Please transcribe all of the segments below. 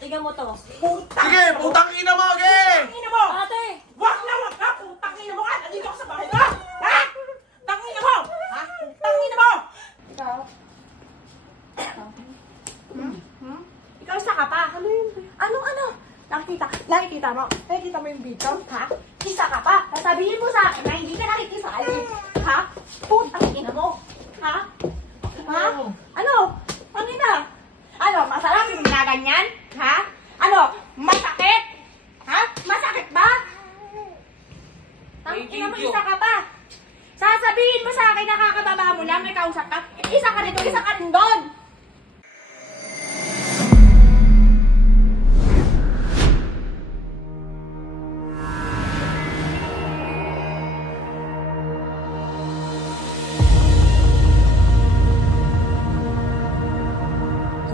tingnan mo to. Sige, putang ina mo, ge! Tangina mo! Ate! Wag na wag ka! Tangina mo ka! Nandito ako sa bahay mo! Ha? Tangina mo! Ha? Tangina mo! Ikaw? Ikaw isa ka pa? Ano yun? Ano? Nakikita mo? Nakikita mo yung video? Ha? Isa ka pa? Sasabihin mo sa akin na hindi ka nakikisali. Ha? Putang ina mo. Ha? Ha? Ano? Tangina? Ano? Masarap yung ginaganyan? Ha? Ano? Masakit? Ha? Masakit ba? Tangina mo, isa ka pa. Sasabihin mo sa akin, nakakababa mo lang, may kausap ka. Isa ka rito, isa ka rin doon.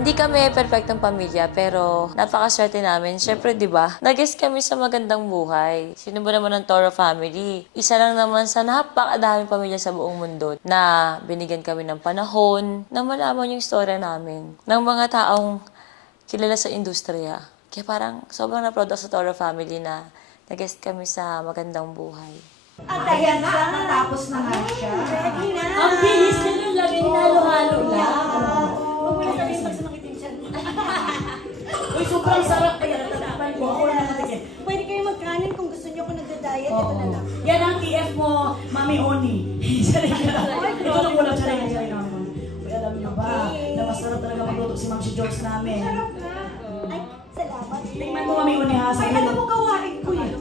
Hindi kami perfectong pamilya, pero napakaswerte namin. Siyempre, di ba? Nag-guest kami sa Magandang Buhay. Sino ba naman ang Toro family? Isa lang naman sa napakadaming pamilya sa buong mundo na binigyan kami ng panahon na malaman yung istorya namin ng mga taong kilala sa industriya. Kaya parang sobrang na-proud ako sa Toro family na nag-guest kami sa Magandang Buhay. At ayan na, natapos na nga siya. Ready na. Ang bilis na yung lagi hinalo-halo lang. Huwag mo na sabihin pag sumakit yung tiyan. Uy, sobrang sarap. Kaya natatapay ko. Ako na natigil. Pwede kayo magkanin kung gusto nyo kung nagda-diet. Ito na lang. Yan ang TF mo, Mami Oni. Ito lang wala siya naman. Uy, alam niyo ba, na masarap talaga magluto si Ma'am si George namin. Sarap na. Ay, salamat. Tingnan mo, Mami Oni ha. Ay, alam mo gawain ko yan.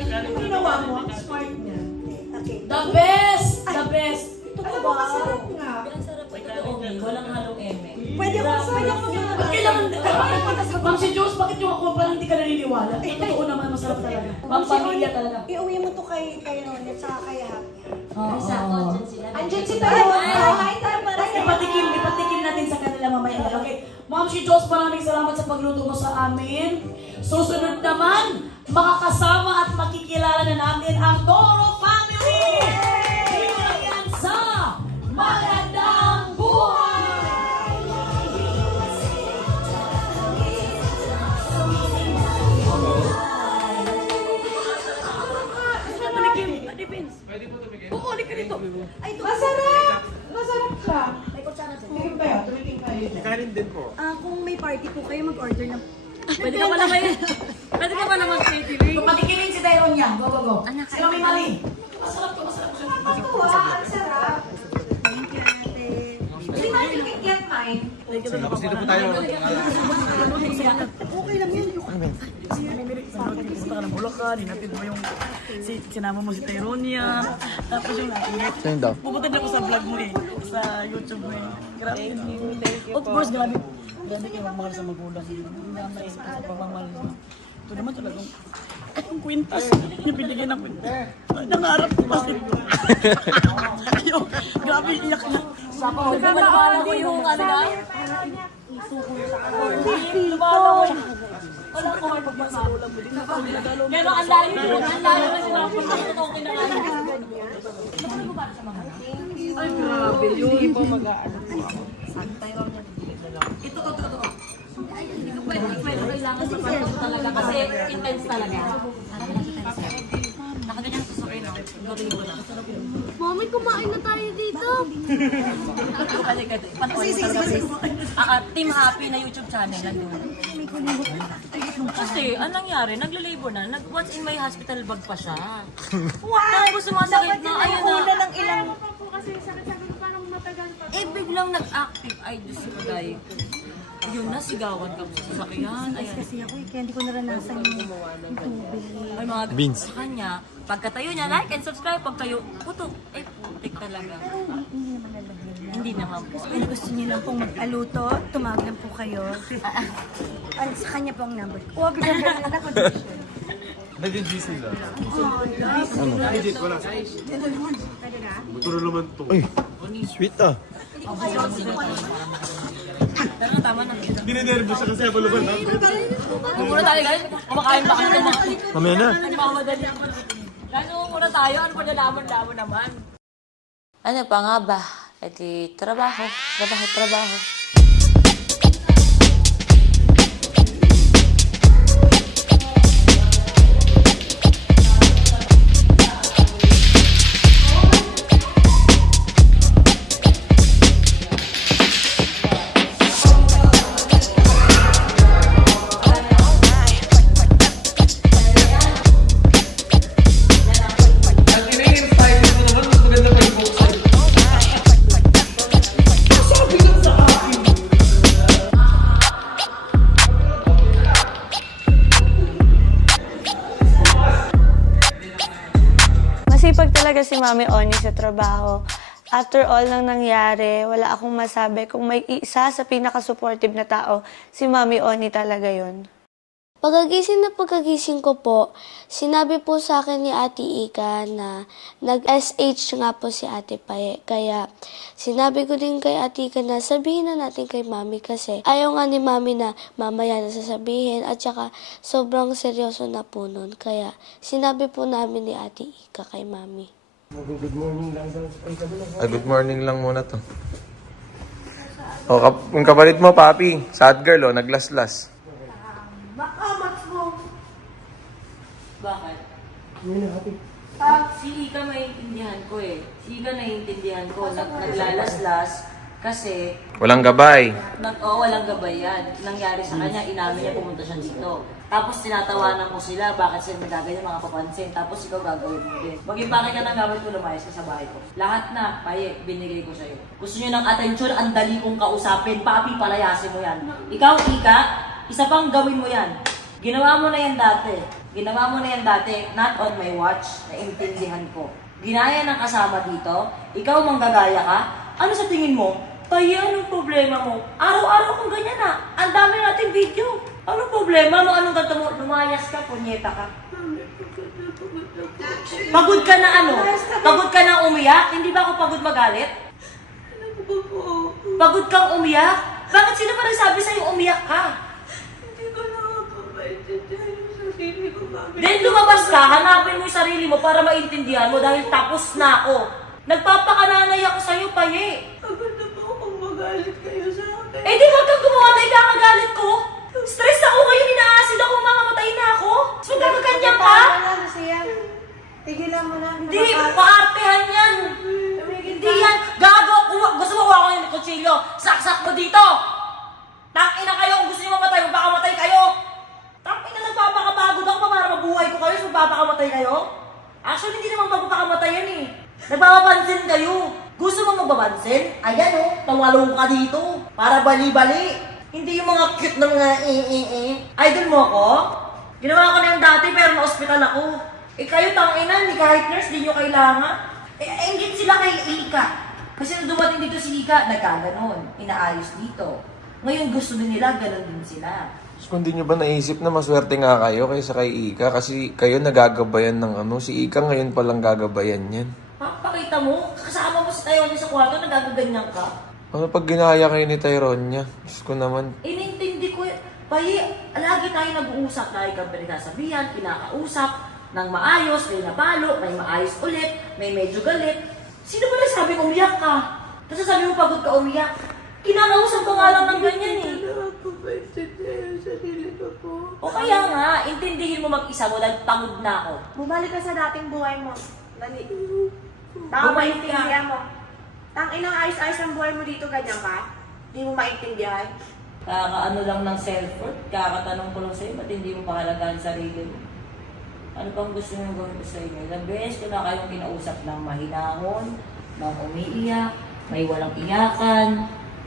Anong ginawa mo? Ang smart niya. Okay. The best! The best! Alam mo, masarap nga. Ang sarap ito, Omi. Walang halong eme. Pwede ko Ba't kailangan, Ma'am si Jules, bakit yung ako parang hindi ka naniniwala? Totoo naman, masarap talaga. Ma'am, pamilya talaga. Iuwi mo to kay Ronit saka kay Happy. Oo. Andyan si Tayo. Hi, Tayo. Ipatikim natin sa kanila mamaya. Okay. Ma'am si Jules, maraming salamat sa pagluto mo sa amin. Susunod naman, makakasama at makikilala na natin ang Toro family! Dito lang yan sa Magandang Buhay! Pwede po tumigil. Oo, halika rito. Ay, masarap! Masarap siya. Tumikim kayo, tumikim kayo. Ikanin din po. Kung may party po kayo, mag-order ng... Pwede ka pala kayo. Pwede ka pala mag-catering. Patikimin si Tyrone niya. Go, go, go. Sila may mali. Masarap to, masarap to. Nakakatuwa, ang sarap. Thank you, ate. Hindi man you can get mine. Tapos dito po tayo. Okay lang yan. Pumunta ka ng Bulacan, hinatid mo yung sinama mo si Tyronia. Tapos yung Saan daw? pupunta na ako sa vlog mo eh. Sa YouTube mo eh. Grabe. Thank you. Of course, grabe. Grabe kayo magmahal sa magulang. Grabe sa pagmamahal. Ito naman talagang ang kwintas. Yung binigyan ng kwintas. Nangarap ko bakit. Ayun, grabe iyak na. Nagkakala ko yung ano na. Wala ko may pagmasa ulam mo din. Pero ang layo na sinapon ko ito kinakain. Ay, grabe. Hindi pa mag-aano. Ito. Hindi ko pwede kailangan sa parto talaga kasi intense talaga. Nakaganyan sa sukin ako. Gawin na. Mami, kumain na tayo dito. Team Happy na YouTube channel nandun. Kasi, anong nangyari? Nagla-labor na. Once in my hospital bag pa siya. Tapos sumasakit na, ayun na. Una ng ilang... Eh, biglang nag-active. Ay, Diyos ko, dahil. Yun na, sigawan ka sa sasakyan. Ayan. Kasi ako, kaya hindi ko naranasan yung tubig. Ay, mga Beans. sa kanya. Pagkatayo niya, like and subscribe. Pagtayo, putok. Eh, putik talaga. Hindi naman lalagyan yan. Hindi naman po. Kung gusto niyo lang pong mag-aluto, tumawag lang po kayo. Sa kanya po ang number. O, bigyan na condition. Naging GC lang. Ano? Legit, wala. Buturo naman to. Uy, sweet ah. Pero tama na. Dininervous siya kasi ako laban natin. Kung muna tayo guys, kumakain ba kami ng mga... Mamaya na. Ano mga madali ako. Lalo muna tayo, ano pa nalaman naman. Ano pa nga ba? E di, trabaho. talaga si Mami Oni sa trabaho. After all nang nangyari, wala akong masabi. Kung may isa sa pinaka-supportive na tao, si Mami Oni talaga yon. Pagkagising ko po, sinabi po sa akin ni Ate Ika na nag-SH nga po si Ate Paye. Kaya sinabi ko din kay Ate Ika na sabihin na natin kay Mami kasi ayaw nga ni Mami na mamaya na sasabihin at saka sobrang seryoso na po nun. Kaya sinabi po namin ni Ate Ika kay Mami. Good morning lang muna to. Yung kapalit mo, papi, sad girl, naglaslas. Bakit? Si Ika maintindihan ko eh. Si Ika naiintindihan ko. Naglalaslas kasi Walang gabay. walang gabay yan. Nangyari sa kanya, inamin niya pumunta siya dito. Tapos tinatawanan mo sila, bakit sila nagaganyan mga papansin. Tapos ikaw gagawin mo din. Mag-impake ka ng gamit mo, lumayas ka sa bahay ko. Lahat na, paye, binigay ko sa'yo. Gusto niyo ng atensyon, ang dali kong kausapin. Papi, palayasin mo yan. Ikaw, Ika, isa pang gawin mo yan. Ginawa mo na yan dati. Not on my watch. Naintindihan ko. Ginaya ng kasama dito. Ikaw manggagaya ka. Ano sa tingin mo? Paye, anong problema mo? Araw-araw kung ganyan na. Ang dami nating video. Anong problema mo? Anong ganito mo? Lumayas ka, punyeta ka. Pagod ka na ano? Pagod ka na umiyak? Hindi ba ako pagod magalit? Pagod kang umiyak? Bakit sino pa nagsabi sa'yo umiyak ka? Then lumabas ka, hanapin mo yung sarili mo para maintindihan mo dahil tapos na ako. Nagpapakananay ako sa'yo, Paye. Pagod na po kung magalit kayo sa akin. Eh di wag kang gumawa na ikakagalit ko. Stress ako ngayon, inaasid ako, mamamatay na ako. So gagaganyan ka? Tigilan mo na. Hindi, paartehan yan. Hindi yan. Gago, gusto mo kuha ko yung kutsilyo. Saksak mo dito. Tangina kayo, kung gusto niyo mamatay, magpakamatay kayo. Tangina, nagpapakapagod ako para mabuhay ko kayo, so magpapakamatay kayo. Actually, hindi naman magpapakamatay yan eh. Nagpapapansin kayo. Gusto mo magpapansin? Ayan oh, tawalo ka dito. Para bali-bali. Hindi yung mga cute na mga Idol mo ako? Ginawa ko na yung dati pero na-hospital ako. Eh kayo tangina, hindi kahit nurse, di nyo kailangan. Engage sila kay Ika. Kasi nung dumating dito si Ika, nagkaganon. Inaayos dito. Ngayon gusto din nila, ganon din sila. So, hindi nyo ba naisip na maswerte nga kayo kaysa kay Ika? Kasi kayo nagagabayan ng ano. Si Ika ngayon palang gagabayan yan. Pakita mo, kasama mo si Tyrone sa kwarto, nagagaganyan ka. Ano pag ginaya kayo ni Tyrone niya? Diyos ko naman. Inintindi ko, Paye, lagi tayo nag-uusap, lagi kang pinagsasabihan, kinakausap, ng maayos, may napalo, may maayos ulit, may medyo galit. Sino ba nagsabi umiyak ka? Tapos sabi mo pagod ka umiyak. Kinakausap ko nga lang ng ganyan eh. O kaya nga, intindihin mo mag-isa mo dahil pagod na ako. Bumalik ka sa dating buhay mo. Dali. Tama maintindihan mo. Inang ayos-ayos ang buhay mo dito, ganyan ka? Hindi mo maintindihan? Kakaano lang ng self-worth, kakatanong ko lang sa'yo, ba't hindi mo pahalagaan sarili mo? Ano pang gusto mo gawin ko sa inyo? Ilang beses ko na kayong kinausap ng mahinahon, ng umiiyak, may walang iyakan,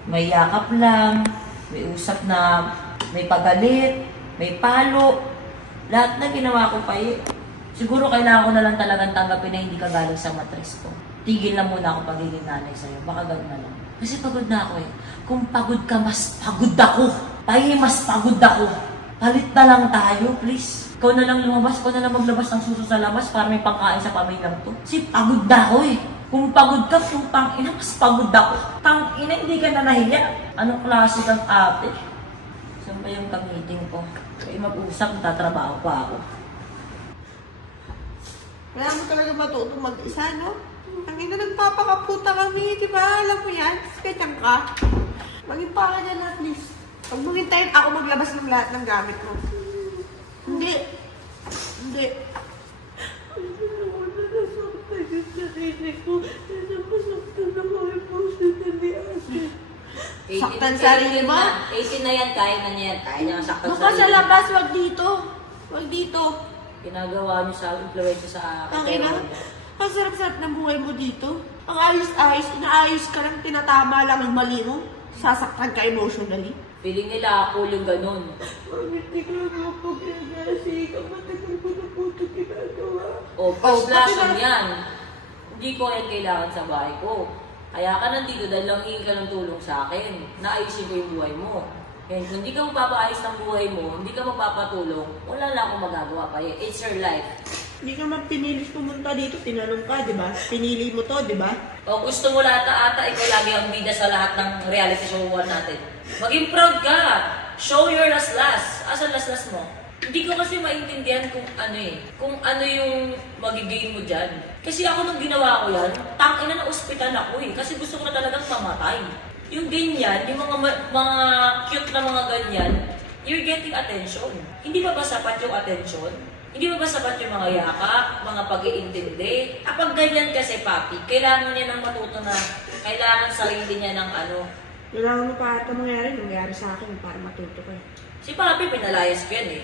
may yakap lang, may usap na may pagalit, may palo. Lahat na ginawa ko pa eh. Siguro kailangan ko na lang talagang tanggapin na hindi ka galing sa matres ko. Tigil na muna ako pagiging nanay sa'yo. Baka gano'n na lang. Kasi pagod na ako eh. Kung pagod ka, mas pagod ako. Tayo mas pagod ako. Palit na lang tayo, please. Ikaw na lang lumabas, ikaw na lang maglabas ng suso sa labas para may pangkain sa pamilyang to. Kasi pagod na ako eh. Kung pagod ka, kung tangina, mas pagod ako. Tangina, hindi ka na nahiya. Anong klase kang ate? Saan ba yung kamiting ko? Kaya mag-usap, tatrabaho pa ako. Wala mo talaga matutong mag-isa, no? Ang ina, nagpapakaputa kami, di ba? Alam mo yan? Ganyan ka. Maging para dyan na, please. Huwag mong hintayin ako maglabas ng lahat ng gamit mo. Hindi. Hindi. Saktan sarili mo? 18 na yan, kaya na niya yan. Kaya niya ang saktan Doon ka sa labas, wag dito. Wag dito. Ginagawa niyo sa influensya sa akin. Ang ina, ang sarap-sarap ng buhay mo dito. Ang ayos-ayos, inaayos ka lang, tinatama lang yung mali mo. Sasaktan ka emotionally. Feeling nila ako yung ganun. Bakit di ka nakapag-agasi? Kapatagal ko na po ito ginagawa. O, first lesson yan. Hindi ko yan kailangan sa bahay ko. Kaya ka nandito dahil lang hingi ka ng tulong sa akin. Naayusin ko yung buhay mo. And kung hindi ka magpapaayos ng buhay mo, hindi ka magpapatulong, wala lang akong magagawa pa eh. It's your life. Hindi ka pinilis pumunta dito, tinanong ka, di ba? Pinili mo to, di ba? O gusto mo lahat ata, ikaw lagi ang bida sa lahat ng reality show natin. Maging proud ka. Show your last. Asa last mo? Hindi ko kasi maintindihan kung ano yung magigain mo dyan. Kasi ako nung ginawa ko yan, tangina na ospital ako eh. Kasi gusto ko na talagang mamatay. Yung ganyan, yung mga cute na mga ganyan, you're getting attention. Hindi ba sapat yung attention? Hindi ba sapat yung mga yakap, mga pag-iintindi? Kapag ganyan kasi, papi, kailangan niya ng matuto na, kailangan sarili niya ng ano. Kailangan mo pa ata nangyari sa akin para matuto ko. Si papi, pinalayas ko yan eh.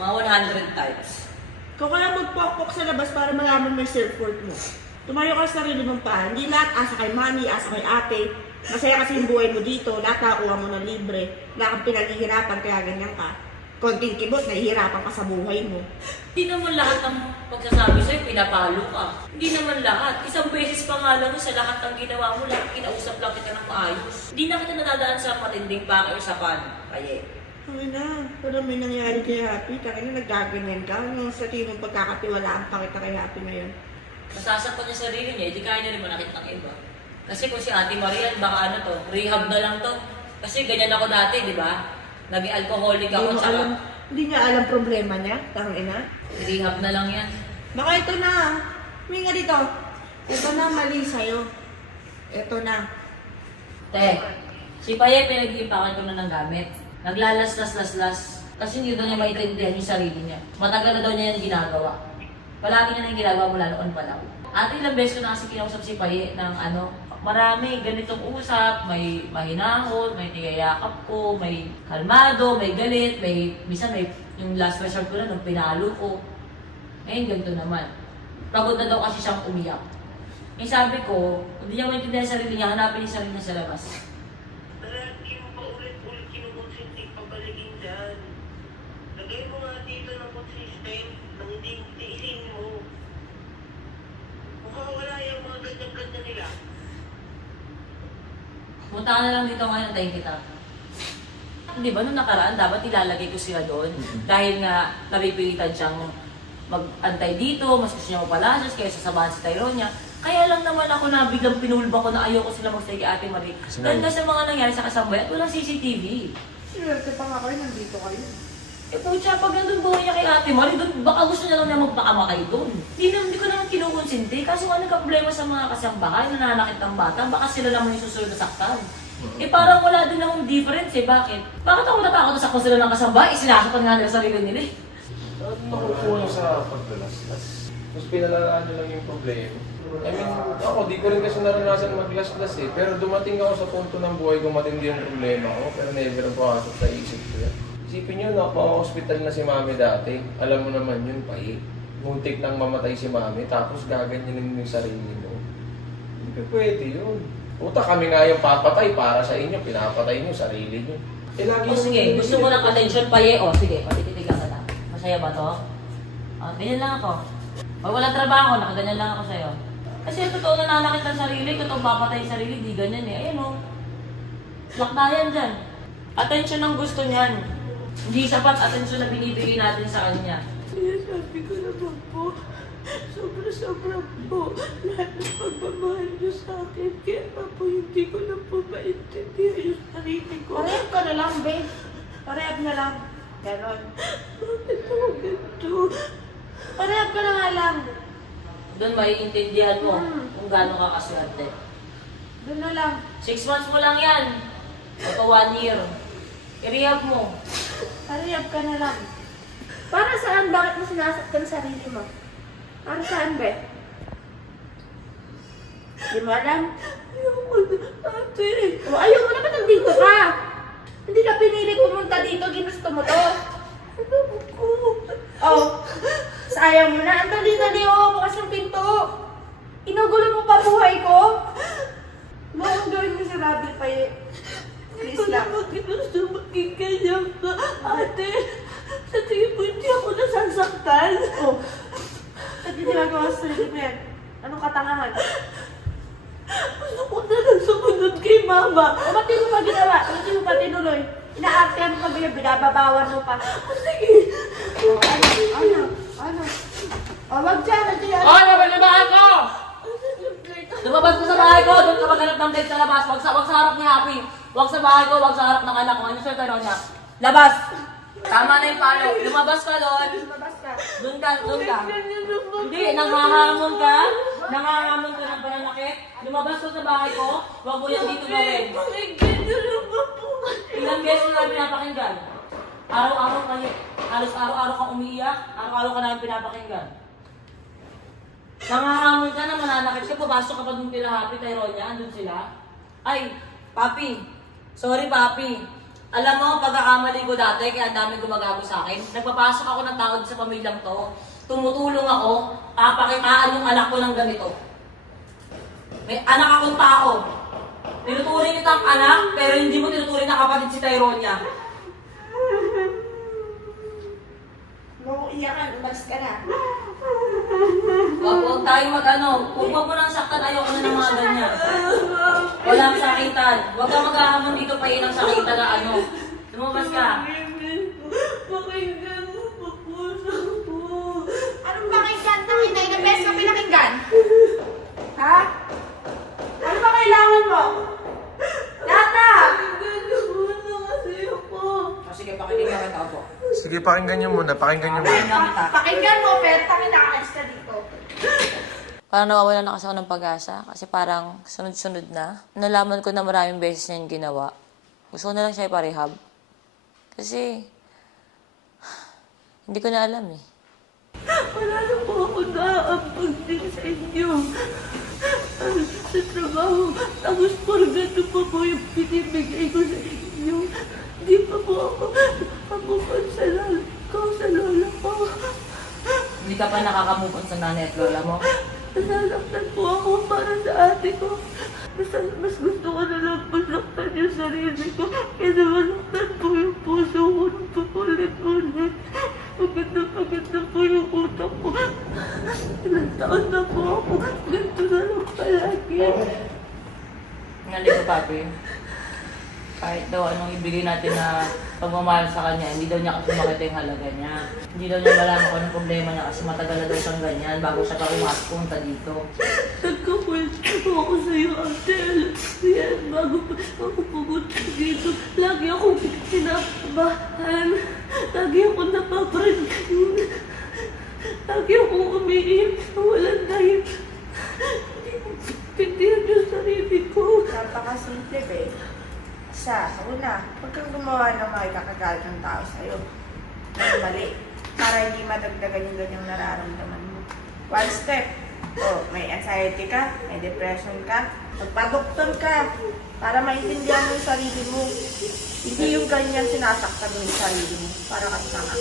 Mga 100 times. Kung kaya magpokpok sa labas para malaman mo yung self-worth mo. Tumayo ka sa sarili mong paa. Hindi lahat asa kay mami, asa kay ate. Masaya kasi yung buhay mo dito. Lahat nakakuha mo ng libre. Wala kang pinaghihirapan kaya ganyan ka. Konting kibot, nahihirapan ka sa buhay mo. Hindi naman lahat ng pagsasabi sa'yo, pinapalo ka. Hindi naman lahat. Isang beses pa nga lang sa lahat ng ginawa mo, lahat kinausap lang kita ng maayos. Hindi na kita nadadaan sa matinding pakiusapan. Kaye. Ay na, pero may nangyari kay Happy. Taka na naggaganyan ka. Ano sa tinong pagkakatiwalaan pa kita kay Happy ngayon? Masasakot niya sarili niya, hindi kaya niya rin manakit ng iba. Kasi kung si Ate Maria, baka ano to, rehab na lang to. Kasi ganyan ako dati, di ba? Naging alcoholic ako, tsaka Hindi niya alam problema niya, tangina. rehab na lang yan. Baka ito na. Huminga dito. Ito na, mali sa'yo. Ito na. Te, si Paye, pinag-iimpakan ko na ng gamit. Naglalas-las-las-las. Kasi hindi daw niya maintindihan yung sarili niya. Matagal na daw niya yung ginagawa. Palagi niya na yung ginagawa mula noon pa lang. At ilang beses ko na kasi kinausap si Paye ng marami, ganitong usap, may mahinahon, may tigayakap ko, may kalmado, may galit, minsan may yung last resort ko na nung pinalo ko. Ngayon ganito naman. Pagod na daw kasi siyang umiyak. Yung sabi ko, hindi niya maintindihan sa sarili niya, hanapin yung sarili niya sa labas. Lagi mo pa ulit-ulit kinukonsentik pabalikin dyan. Lagay mo nga dito ng consistent nang hindi tiisin mo. Mukawala yung mga ganyan-ganyan nila. Punta ka na lang dito ngayon, tayo kita. Di ba, nung nakaraan, dapat ilalagay ko sila doon. Dahil nga, napipilitan siyang mag-antay dito, mas gusto niya mapalasas, kaya sasabahan si Tyronia. Kaya lang naman ako na biglang pinulba ko na ayoko sila magstay kay Ate Marie. Dahil sa mga nangyari sa kasambay at walang CCTV. Sinwerte pa nga kayo, nandito kayo. Eh putya, pag nandun buhay niya kay Ate Marie, doon, baka gusto niya lang na magpakamakay doon. Hindi ko naman kinukonsinti, kaso nga nagka-problema sa mga kasambahay, nananakit ng bata, baka sila naman yung susunod na saktan. Eh parang wala din akong difference eh, bakit? Bakit ako natakot na saktan sila ng kasambahay? Sinasaktan nga nila sarili nila eh. Nakukuha sa paglalaslas. Tapos pinalaan nyo lang yung problema. I mean, ako, di ko rin kasi naranasan maglaslas eh. Pero dumating ako sa punto ng buhay kung matindi yung problema ko. Pero never ang pakasok sa isip ko yan. Isipin nyo, napa-hospital na si mami dati. Alam mo naman yun, pahi. Muntik nang mamatay si mami, tapos gaganyanin mo yung sarili mo. Hindi pa pwede yun. Puta, kami nga yung papatay para sa inyo. Pinapatay nyo sarili nyo. Eh, lagi O sige, gusto mo ng attention pa o sige, patititigan ka na. Masaya ba to? Ganyan lang ako. Pag walang trabaho, nakaganyan lang ako sa'yo. Kasi totoo nananakit ang sarili, totoo papatay yung sarili, di ganyan eh. Ayun o. Laktayan dyan. Attention ang gusto niyan. Hindi sapat attention na binibigay natin sa kanya. Sabi ko naman po, sobra-sobra po lahat ng pagmamahal niyo sa akin. Kaya pa po hindi ko na po maintindihan yung sarili ko. Parehab ka na lang, babe. Parehab na lang. Ganon. Bakit ako ganito? Parehab ka na nga lang. Doon maiintindihan mo kung gaano ka kaswerte. Doon na lang. 6 months mo lang yan. Ito 1 year. I-rehab mo. Parehab ka na lang. Para saan? Bakit mo sinasaktan sarili mo? Para saan, be? Di mo alam? Ayoko na, ate. O, ayaw mo naman nandito ka. Hindi ka pinilit pumunta dito, ginusto mo to. Alam ko. Oh, sayang mo na. Ang dali-dali, bukas yung pinto. Inugulo mo pa buhay ko. Bakit gawin mo si Rabbit pa eh? Please lang. Hindi ko na maging ganyan ka, ate. Sa tingin mo, hindi ako nasasaktan. Oh, ba't hindi magawa sa sarili mo yan? Anong katangahan? Gusto ko na lang sumunod kay mama. O ba't di mo pa ginawa? Ba't di mo pa tinuloy? Inaartehan mo pa ba yun? Binababawan mo pa. Sige. Ano? O wag dyan, nandiyan. Oh, nabalibaan ko! Lumabas ko sa bahay ko, doon ka maghanap ng date sa labas. Wag sa harap ni Happy. Wag sa bahay ko, wag sa harap ng anak ko. Ano sir, niya? Labas! Tama na yung palo. Lumabas ka doon. Doon ka. Hindi, nangahamon ka. Nangahamon ka ng pananakit. Lumabas ko sa bahay ko. Wag mo yan dito gawin. Pakinggan niyo naman po. Ilang beses na pinapakinggan? Araw-araw kayo. Halos araw-araw kang umiiyak. Araw-araw ka namin pinapakinggan. Nangahamon ka na, mananakit ka. Papasok ka pa dun kila Happy, Tyronia. Andun sila. Ay, Papi. Sorry, Papi. Alam mo, pagkakamali ko dati, kaya ang daming gumagago sa akin. Nagpapasok ako ng tao sa pamilyang to. Tumutulong ako, papakitaan yung anak ko ng ganito. May anak akong tao. Tinuturing kitang anak, pero hindi mo tinuturing na kapatid si Tyronia. Mo iyakan, umalis ka na. Huwag tayo huwag mo nang saktan, ayoko na ng mga ganyan. Walang sakitan. Huwag kang maghahamon dito pa ng sakitan na Lumabas ka. Pakinggan mo pa po ako. Anong pakinggan? Tangina, ilang beses ka pinakinggan? Ha? Ano ba kailangan mo? Yata! Pakinggan niyo muna kasi ako. Sige, pakinggan kita po. Sige, pakinggan niyo muna. Pakinggan mo, pero tangina, alis ka dito. Parang nawawalan na kasi ako ng pag-asa kasi parang sunod-sunod na. Nalaman ko na maraming beses niya yung ginawa. Gusto ko na lang siya iparehab. Kasi, hindi ko na alam eh. Wala na po ako naaambag din sa inyo. Sa trabaho. Tapos porgato pa po yung pinibigay ko sa inyo. Hindi pa po ako kamukon sa lola ko. Hindi ka pa nakakamove on sa nanay at lola mo? Nasasaktan po ako para sa ate ko. Mas gusto ko na lang pasaktan yung sarili ko kaysa masaktan po yung puso ko ng paulit-ulit. Paganda po yung utak ko. Ilang taon na po ako. Ganito na lang palagi. Nalito ko, Papi. Kahit daw anong ibigay natin na pagmamahal sa kanya, hindi daw niya kasi makita yung halaga niya. Hindi daw niya malaman kung anong problema niya kasi matagal na daw siyang ganyan bago siya pa pumunta dito. Nagkakwento ako sa iyo, Ate. Yan, bago pa ako pumunta dito. Lagi akong sinabahan. Lagi akong napaparin. Lagi akong umiiyak. Walang dahil. Hindi ko pintihan yung sarili ko. Napakasimple, babe. Sa una, huwag kang gumawa ng makikakagalit ng tao sa'yo. Ang mali. Para hindi madagdagan yung ganyang nararamdaman mo. One step. May anxiety ka, may depression ka, magpa-doktor ka para maintindihan mo yung sarili mo. Hindi yung ganyan sinasaktan mo yung sarili mo. Para ka tanga.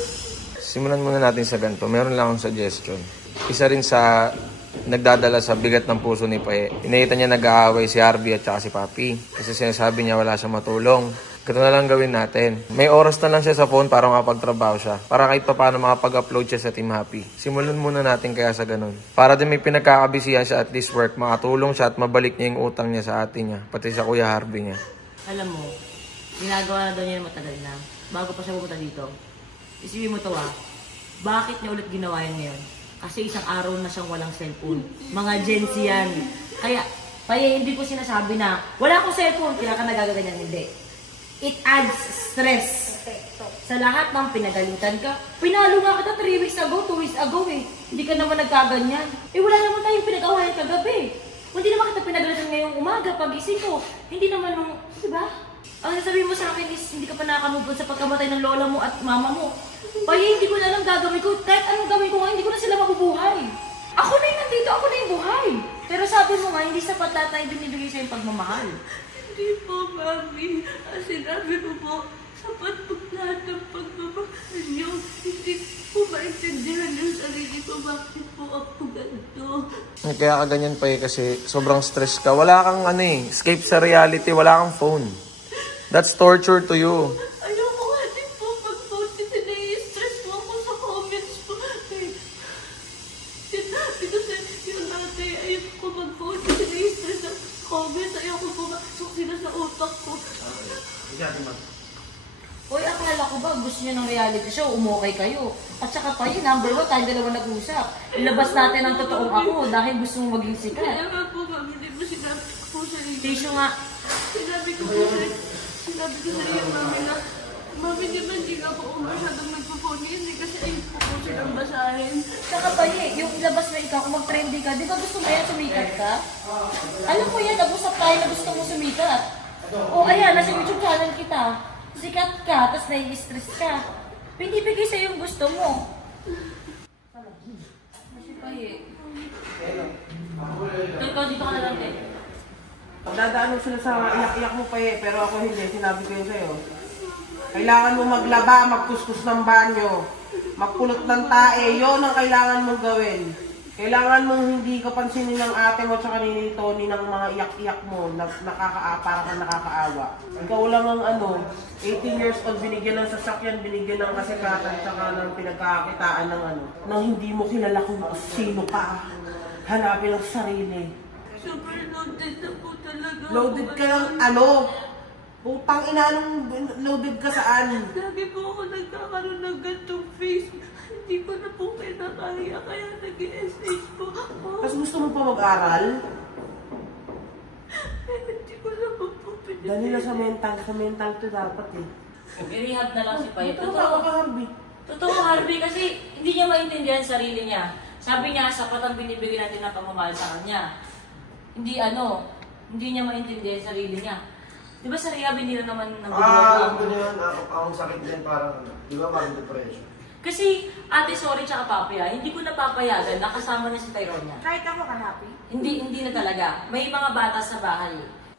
Simulan muna natin sa ganito. Meron lang akong suggestion. Isa rin sa nagdadala sa bigat ng puso ni Pae. Inayita niya nag-aaway si Harvey at saka si Papi. Kasi sinasabi niya wala siyang matulong. Ganito na lang gawin natin. May oras na lang siya sa phone para makapagtrabaho siya. Para kahit pa paano makapag-upload siya sa Team Happy. Simulan muna natin kaya sa ganun. Para din may pinagkakabisihan siya at least work. Makatulong siya at mabalik niya yung utang niya sa ate niya. Pati sa Kuya Harvey niya. Alam mo, ginagawa na daw niya matagal na. Bago pa siya pupunta dito. Isipin mo to bakit niya ulit ginawa yan ngayon? Kasi isang araw na siyang walang cellphone. Mga Gen Z yan. Kaya hindi ko sinasabi na wala akong cellphone, kaya ka nagagaganyan. Hindi. It adds stress. Sa lahat ng pinagalitan ka. Pinalo nga kita 3 weeks ago, 2 weeks ago eh. Hindi ka naman nagkaganyan. Wala naman tayong pinag-awayan kagabi. Hindi naman kita pinagalitan ngayong umaga, pagising ko. Hindi naman nung, diba? Ang sasabihin mo sa akin is hindi ka pa nakakamove on sa pagkamatay ng lola mo at mama mo. Hindi ko na lang gagawin ko. Kahit anong gawin ko nga, hindi ko na sila mabubuhay. Ako na yung nandito, ako na yung buhay. Pero sabi mo nga, hindi sapat lahat na ibinibigay sa'yo yung pagmamahal. Hindi po, Mami. Sinabi ko po, sapat po lahat ng pagmamahal niyo. Hindi po maintindihan yung sarili ko. Bakit po ako ganito? Kaya ka ganyan pa kasi sobrang stress ka. Wala kang escape sa reality. Wala kang phone. That's torture to you. Ayoko nga din po pag-post kasi nai-stress po ako sa comments po. Kasi yung dati, pumasok sila sa utak ko. Hoy, akala ko ba gusto niyo ng reality show, umukay kayo. At saka pa yun, number 1, tayo dalawa nag-usap. Ilabas natin ang totoong ako dahil gusto mong maging sikat. Kaya nga po, ma'am, hindi mo sinabi ko sa iyo. Tissue nga. Sinabi ko sa iyo, mami, na mami, hindi nga po ako masyadong nagpo-phone hindi kasi ayun po po silang basahin. Saka pa yung ilabas na ikaw, kung mag-trendy ka, di ba gusto mo yan, sumikat ka? Alam ko yan, nag-usap tayo na gusto mo sumikat. O ayan, nasa YouTube channel kita. Sikat ka, tapos nai-stress ka. Pinibigay sa'yo yung gusto mo. Kasi pa Ikaw, dito ka na lang eh. Dadaan mo sila sa iyak-iyak mo pa pero ako hindi, sinabi ko yun sa'yo. Kailangan mo maglaba, magkuskus ng banyo, magpulot ng tae, yun ang kailangan mong gawin. Kailangan mong hindi ka pansinin ng ate mo at ni Tony ng mga iyak-iyak mo na para kang nakakaawa. Ikaw lang ang 18 years old, binigyan ng sasakyan, binigyan ng kasikatan, saka ng pinagkakakitaan ng nang hindi mo kilala kung sino ka. Hanapin ang sarili. Super loaded na po talaga. Loaded ka ng Putang ina, loaded ka saan? Lagi po ako nagkakaroon ng gantong face. Hindi ko na po kinakaya, kaya nag-i-SH po ako. Tapos gusto mo pa mag-aral? Hindi ko na po pinag- Dali na sa mental to dapat eh. I-rehab na lang si Paye. Totoo ka, Harvey. Totoo, Harvey, kasi hindi niya maintindihan sarili niya. Sabi niya, sapat ang binibigay natin na pamamahal sa kanya. Hindi niya maintindihan sarili niya. Di ba sa rehab hindi na naman alam ko niyan, akong sakit din parang, di ba parang depression? Kasi, ate, sorry, tsaka papi hindi ko napapayagan, nakasama na si Tyrone niya. Kahit ako ka happy? Hindi na talaga. May mga bata sa bahay.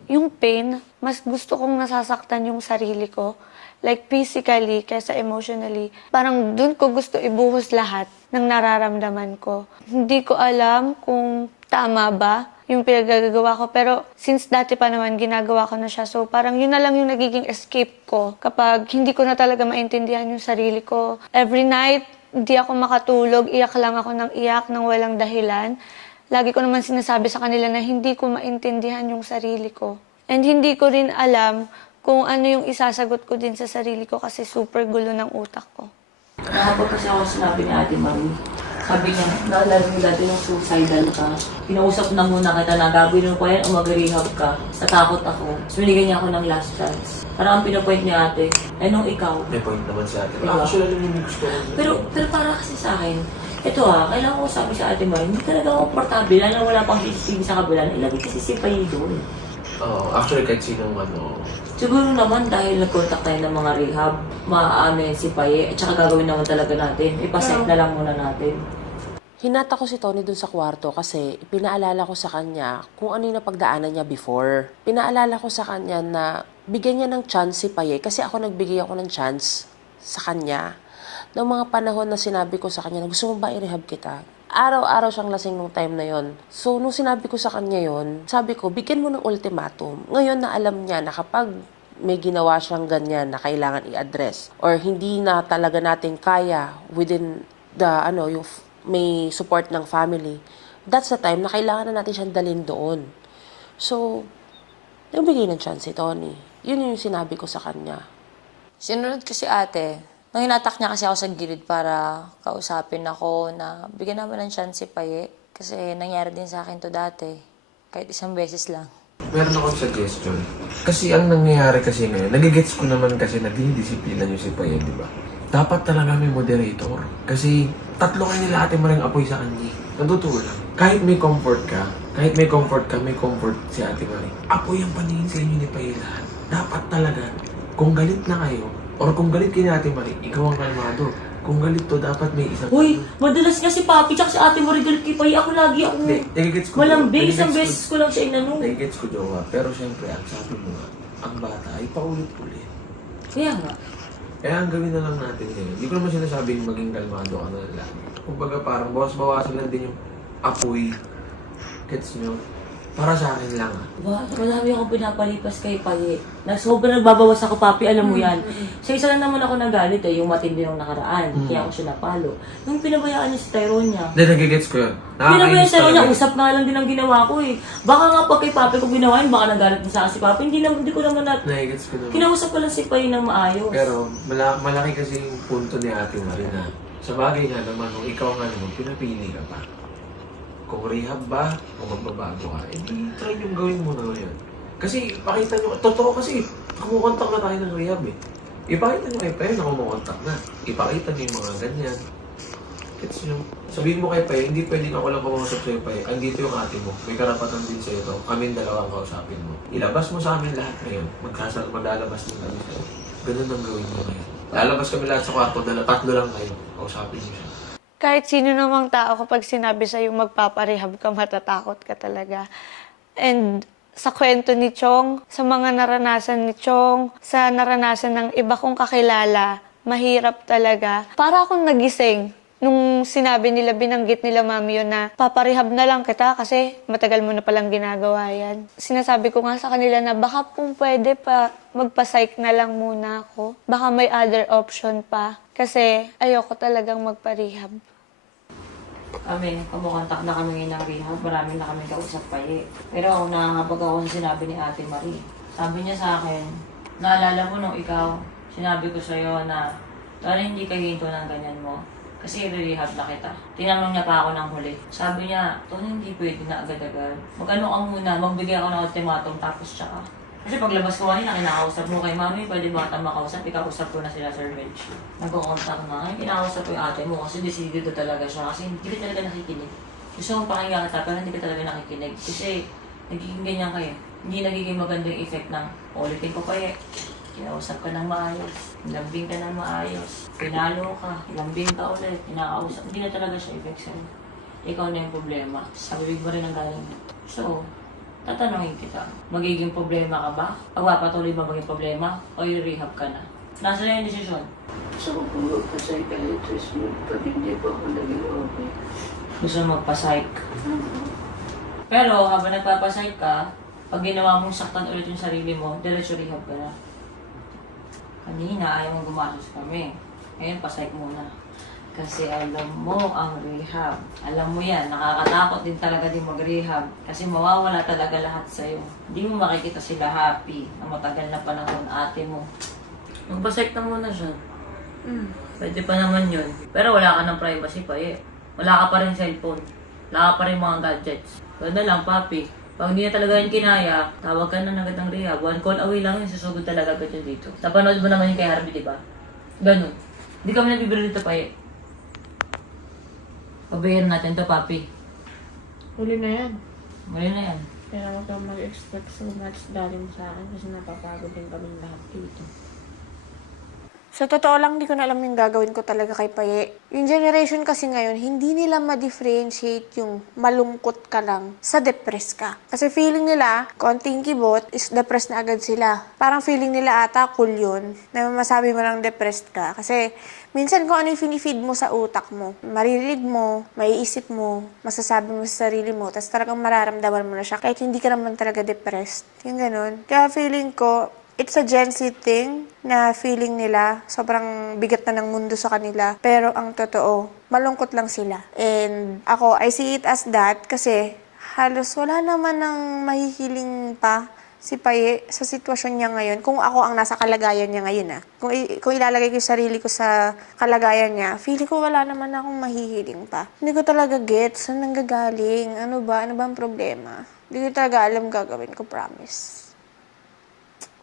Yung pain, mas gusto kong nasasaktan yung sarili ko. Like physically, kaysa emotionally. Parang dun ko gusto ibuhos lahat ng nararamdaman ko. Hindi ko alam kung tama ba yung pinagagawa ko. Pero since dati pa naman, ginagawa ko na siya. So parang yun na lang yung nagiging escape ko kapag hindi ko na talaga maintindihan yung sarili ko. Every night, hindi ako makatulog. Iyak lang ako ng iyak ng walang dahilan. Lagi ko naman sinasabi sa kanila na hindi ko maintindihan yung sarili ko. And hindi ko rin alam kung ano yung isasagot ko din sa sarili ko kasi super gulo ng utak ko. Nakapag kasi ako sinabi ni Ate Marie. Sabi niya, naalala mo dati yung suicidal ka. Kinausap na muna kita na gagawin mo pa yan o mag-rehab ka. Natakot ako. So, binigyan niya ako ng last chance. Parang ang pinapoint ni Ate, nung ikaw. May point naman si Ate. Diba? Actually, yung gusto ko. Pero para kasi sa akin, ito kailangan ko sabi sa Ate Marie, hindi talaga ako komportable na wala pang CCTV sa kabila. Ilagay kasi si Paye doon. Actually, kahit sinong Siguro naman dahil nag-contact tayo ng mga rehab, maaamin si Paye, at saka gagawin naman talaga natin. Ipaset na lang muna natin. Hinata ko si Tony dun sa kwarto kasi pinaalala ko sa kanya kung ano yung napagdaanan niya before. Pinaalala ko sa kanya na bigyan niya ng chance si Paye kasi ako nagbigay ako ng chance sa kanya. Noong mga panahon na sinabi ko sa kanya na gusto mo ba i-rehab kita? Araw-araw siyang lasing nung time na yon. So, nung sinabi ko sa kanya yon, sabi ko, bigyan mo ng ultimatum. Ngayon na alam niya na kapag may ginawa siyang ganyan na kailangan i-address or hindi na talaga natin kaya within the, yung may support ng family, that's the time na kailangan na natin siyang dalhin doon. So, nagbigay ng chance si Tony. Yun yung sinabi ko sa kanya. Sinunod ko si ate. Nung hinatak niya kasi ako sa gilid para kausapin ako na bigyan naman ng chance si Paye. Kasi nangyari din sa akin to dati. Kahit isang beses lang. Meron akong suggestion. Kasi ang nangyayari kasi ngayon, nagigets ko naman kasi na dinidisiplina niyo si Paye, di ba? Dapat talaga may moderator. Kasi tatlo kayo nila Ate Maring apoy sa kanya. Natutuwa lang. Kahit may comfort ka, may comfort si Ate Maring. Apoy ang paningin sa inyo ni Paye lahat. Dapat talaga, kung galit na kayo, or kung galit kayo ni Ate Maring, ikaw ang kalmado. Kung galit to, dapat may isang... Uy, madalas nga si Papi tsaka si Ate Marie galit kay Paye. Ako lagi ako malambing. Isang beses ko lang siya inanong. Nagigets ko, Jowa. Pero syempre, ang sabi mo nga, ang bata ay paulit-ulit. Kaya nga. Kaya ang gawin na lang natin ngayon, hindi ko naman sinasabing maging kalmado ka na lang. Kumbaga parang bawas-bawasan lang din yung apoy. Gets nyo? Para sa akin lang ah. Marami akong pinapalipas kay Paye. Sobrang nagbabawas ako, papi, alam mo yan. Sa isa lang naman ako nagalit yung matindi ng nakaraan. Kaya ako siya napalo. Yung pinabayaan niya si Tyrone niya. Hindi, nagigets ko yun. Pinabayaan Nakakainis Tyrone niya, talaga. usap nga lang din ang ginawa ko eh. Baka nga pag kay papi ko ginawa yun, baka nagalit na sa akin si papi. Hindi ko naman Nagigets ko naman. kinausap ko lang si Paye ng maayos. Pero malaki kasi yung punto ni Ate Marie na sa bagay nga naman, kung ikaw nga naman, pinapili ka pa. Kung rehab ba, o magbabago ka, edi try yung gawin mo na ngayon. Kasi pakita nyo, totoo kasi, kumukontak na tayo ng rehab eh. Ipakita nyo kay Paye na kumukontak na. Ipakita nyo yung mga ganyan. It's yung, sabihin mo kay Paye, hindi pwedeng ako lang kumausap sa'yo Paye. Andito yung ate mo, may karapatan din sa'yo to. Kaming dalawang kausapin mo. Ilabas mo sa amin lahat ngayon. Maglalabas din kami sa'yo. Ganun ang gawin mo ngayon. Lalabas kami lahat sa kwarto, tatlo lang kayo. Kausapin niyo siya. Kahit sino namang tao, kapag sinabi sa'yo magpaparehab ka, matatakot ka talaga. And sa kwento ni Chong, sa mga naranasan ni Chong, sa naranasan ng iba kong kakilala, mahirap talaga. Para akong nagising nung sinabi nila, binanggit nila mami yun na paparehab na lang kita kasi matagal mo na palang ginagawa yan. Sinasabi ko nga sa kanila na baka kung pwede pa magpa-psych na lang muna ako. Baka may other option pa. Kasi ayoko talagang magpa-rehab. Kami, kumukontak na kami ngayon ng rehab. Marami na kami kausap pa eh. Pero ako nakakapag ako sa sinabi ni Ate Marie. Sabi niya sa akin, naalala mo nung ikaw, sinabi ko sa'yo na parang hindi ka hinto ng ganyan mo. Kasi i-rehab na kita. Tinanong niya pa ako ng huli. Sabi niya, Tony, hindi pwede na agad-agad. Mag-ano ka muna, magbigay ako ng ultimatum tapos tsaka. Kasi paglabas ko kanina, kinakausap mo kay mami, pwede ba kita makausap? Ikausap ko na sila, Sir Bench. Nagko-contact na. Ngayon, kinakausap ko yung ate mo kasi decidido talaga siya. Kasi hindi ka talaga nakikinig. Gusto mong pakinggan kita, pero hindi ka talaga nakikinig. Kasi nagiging ganyan kayo. Hindi nagiging magandang effect ng ulitin ko pa eh. Kinausap ka ng maayos. Lambing ka ng maayos. Pinalo ka. Lambing ka ulit. Kinakausap. Hindi na talaga siya effect sa'yo. Ikaw na yung problema. Sa bibig mo rin ang galing. So, tatanungin kita, magiging problema ka ba? Pagpapatuloy ba maging problema? O i-rehab ka na? Nasa na yung desisyon? Gusto ko po magpa-psychiatrist mo pag hindi po ako naging okay. Gusto mo magpa-psych. Pero habang nagpapaspsych ka, pag ginawa mong saktan ulit yung sarili mo, diretso rehab ka na. Kanina ayaw mong gumasos kami. Ngayon, pa-psych muna. Kasi alam mo ang rehab. Alam mo yan, nakakatakot din talaga din mag-rehab. Kasi mawawala talaga lahat sa'yo. Hindi mo makikita sila happy na matagal na panahon ate mo. Magpa-psych na muna siya. Pwede pa naman yun. Pero wala ka ng privacy pa eh. Wala ka pa rin cellphone. Wala ka pa rin mga gadgets. Ganda lang, papi. Pag hindi na talaga yun kinaya, tawag ka na agad ng rehab. One call away lang yun, susugod talaga agad yun dito. Napanood mo naman yung kay Harvey, di ba? Ganun. Hindi kami nabibiro dito pa eh. Pabayaran natin to, papi. Huli na yan. Mali na yan. Kaya huwag kang mag-expect so much galing sa akin kasi napapagod din kaming lahat dito. Sa totoo lang, hindi ko na alam yung gagawin ko talaga kay Paye. Yung generation kasi ngayon, hindi nila ma-differentiate yung malungkot ka lang sa depressed ka. Kasi feeling nila, konting kibot, is depressed na agad sila. Parang feeling nila ata, cool yun, na masabi mo lang depressed ka. Kasi minsan kung ano yung finifeed mo sa utak mo, maririnig mo, maiisip mo, masasabi mo sa sarili mo, tapos talagang mararamdaman mo na siya kahit hindi ka naman talaga depressed. Yung ganun. Kaya feeling ko, it's a Gen Z thing na feeling nila sobrang bigat na ng mundo sa kanila. Pero ang totoo, malungkot lang sila. And ako, I see it as that kasi halos wala naman ng mahihiling pa si Paye sa sitwasyon niya ngayon. Kung ako ang nasa kalagayan niya ngayon kung ilalagay ko yung sarili ko sa kalagayan niya, feeling ko wala naman akong mahihiling pa. Hindi ko talaga get saan nanggagaling. Ano ba ang problema? Hindi ko talaga alam gagawin ko, promise.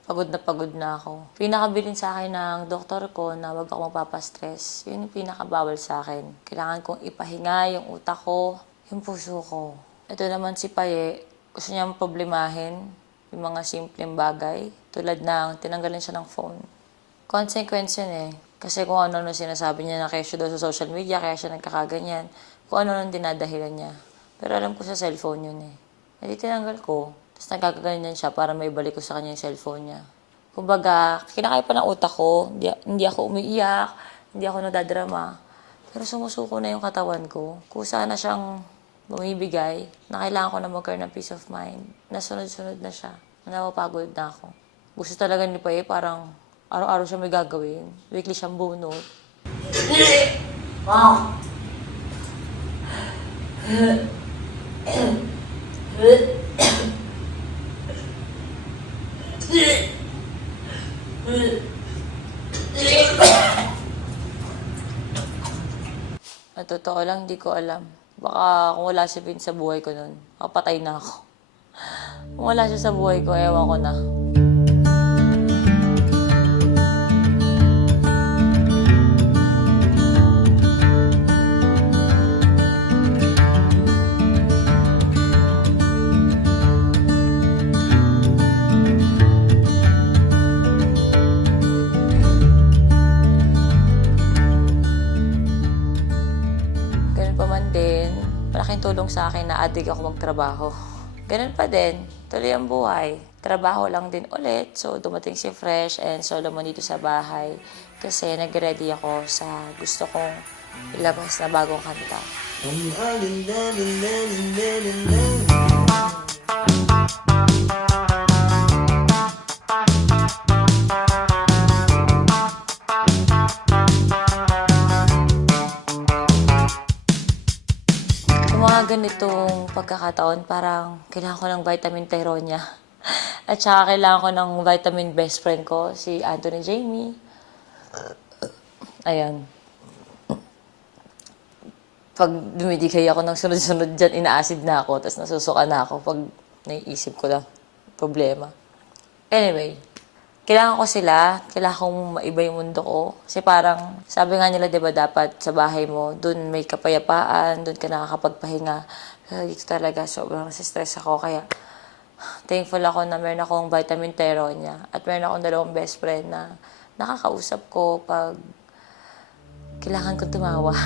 Pagod na ako. Pinakabilin sa akin ng doktor ko na wag ako magpapastress. Yun yung pinakabawal sa akin. Kailangan kong ipahinga yung utak ko, yung puso ko. Ito naman si Paye, gusto niya problemahin yung mga simpleng bagay. Tulad ng tinanggalan siya ng phone. Consequence yun eh. Kasi kung ano sinasabi niya na kaya siya daw sa social media, kaya siya nagkakaganyan. Kung ano dinadahilan niya. Pero alam ko sa cellphone yun eh. Hindi tinanggal ko. Tapos nagkakaganyan siya para maibalik ko sa kanya yung cellphone niya. Kumbaga, kinakaya pa ng utak ko. Hindi ako umiiyak. Hindi ako nadadrama. Pero sumusuko na yung katawan ko. Kusa na siyang bumibigay, na kailangan ko na magkaroon ng peace of mind. Nasunod-sunod na siya. Napapagod na ako. Gusto talaga ni Paye, parang araw-araw siya may gagawin. Weekly siyang bunot. Wow. At totoo lang, di ko alam. Baka kung wala si Vince sa buhay ko nun, papatay na ako. Kung wala siya sa buhay ko, ewan ko na. Ganun pa man din, malaking tulong sa akin na adik ako magtrabaho. Ganun pa din, tuloy ang buhay. Trabaho lang din ulit, so dumating si Fresh and Solomon dito sa bahay kasi nag-ready ako sa gusto kong ilabas na bagong kanta. Sa mga ganitong pagkakataon, parang kailangan ko ng vitamin Tyronia. At saka kailangan ko ng vitamin best friend ko, si Anthony Jamie. Ayan. Pag dumidikay ako ng sunod-sunod dyan, ina-acid na ako, tapos nasusuka na ako pag naiisip ko lang problema. Anyway, kailangan ko sila, kailangan kong maiba yung mundo ko. Kasi parang, sabi nga nila, diba, dapat sa bahay mo, dun may kapayapaan, dun ka nakakapagpahinga. Dito talaga, sobrang stress ako, kaya thankful ako na meron akong vitamin Tyronia at meron akong dalawang best friend na nakakausap ko pag kailangan kong tumawa.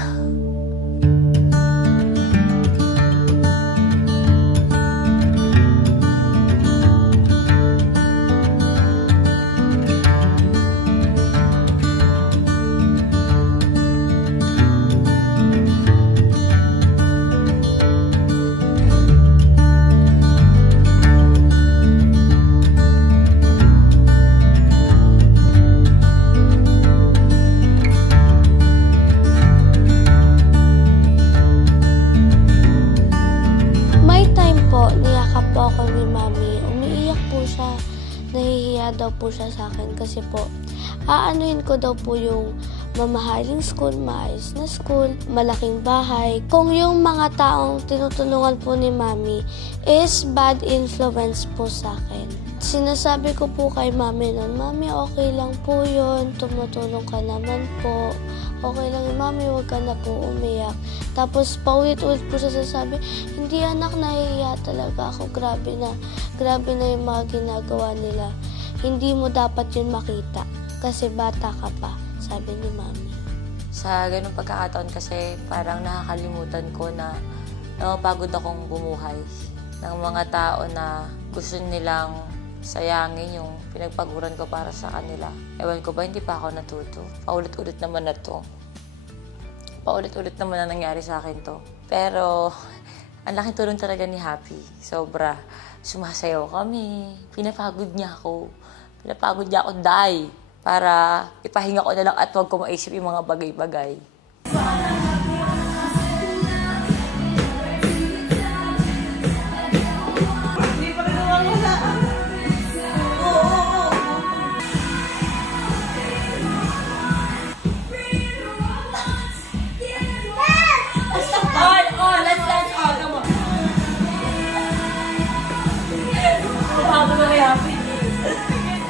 Nahihiya daw po siya sa akin kasi po, aanuhin ko daw po yung mamahaling school, maayos na school, malaking bahay. Kung yung mga taong tinutulungan po ni Mami is bad influence po sa akin. Sinasabi ko po kay Mami noon, Mami, okay lang po yun, tumutulong ka naman po. Okay lang, Mami, huwag ka na po umiyak. Tapos paulit-ulit po siya sasabi, hindi anak, nahihiya talaga ako. Grabe na yung mga ginagawa nila. Hindi mo dapat yun makita kasi bata ka pa, sabi ni Mami. Sa ganung pagkakataon kasi parang nakakalimutan ko na napagod akong bumuhay ng mga tao na gusto nilang sayangin yung pinagpaguran ko para sa kanila. Ewan ko ba, hindi pa ako natuto. Paulit-ulit naman na to. Paulit-ulit naman na nangyari sa akin to. Pero, ang laking tulong talaga ni Happy. Sobra. Sumasayaw kami. Pinapagod niya ako. Pinapagod niya ako, Day. Para ipahinga ko na lang at huwag ko maisip yung mga bagay-bagay.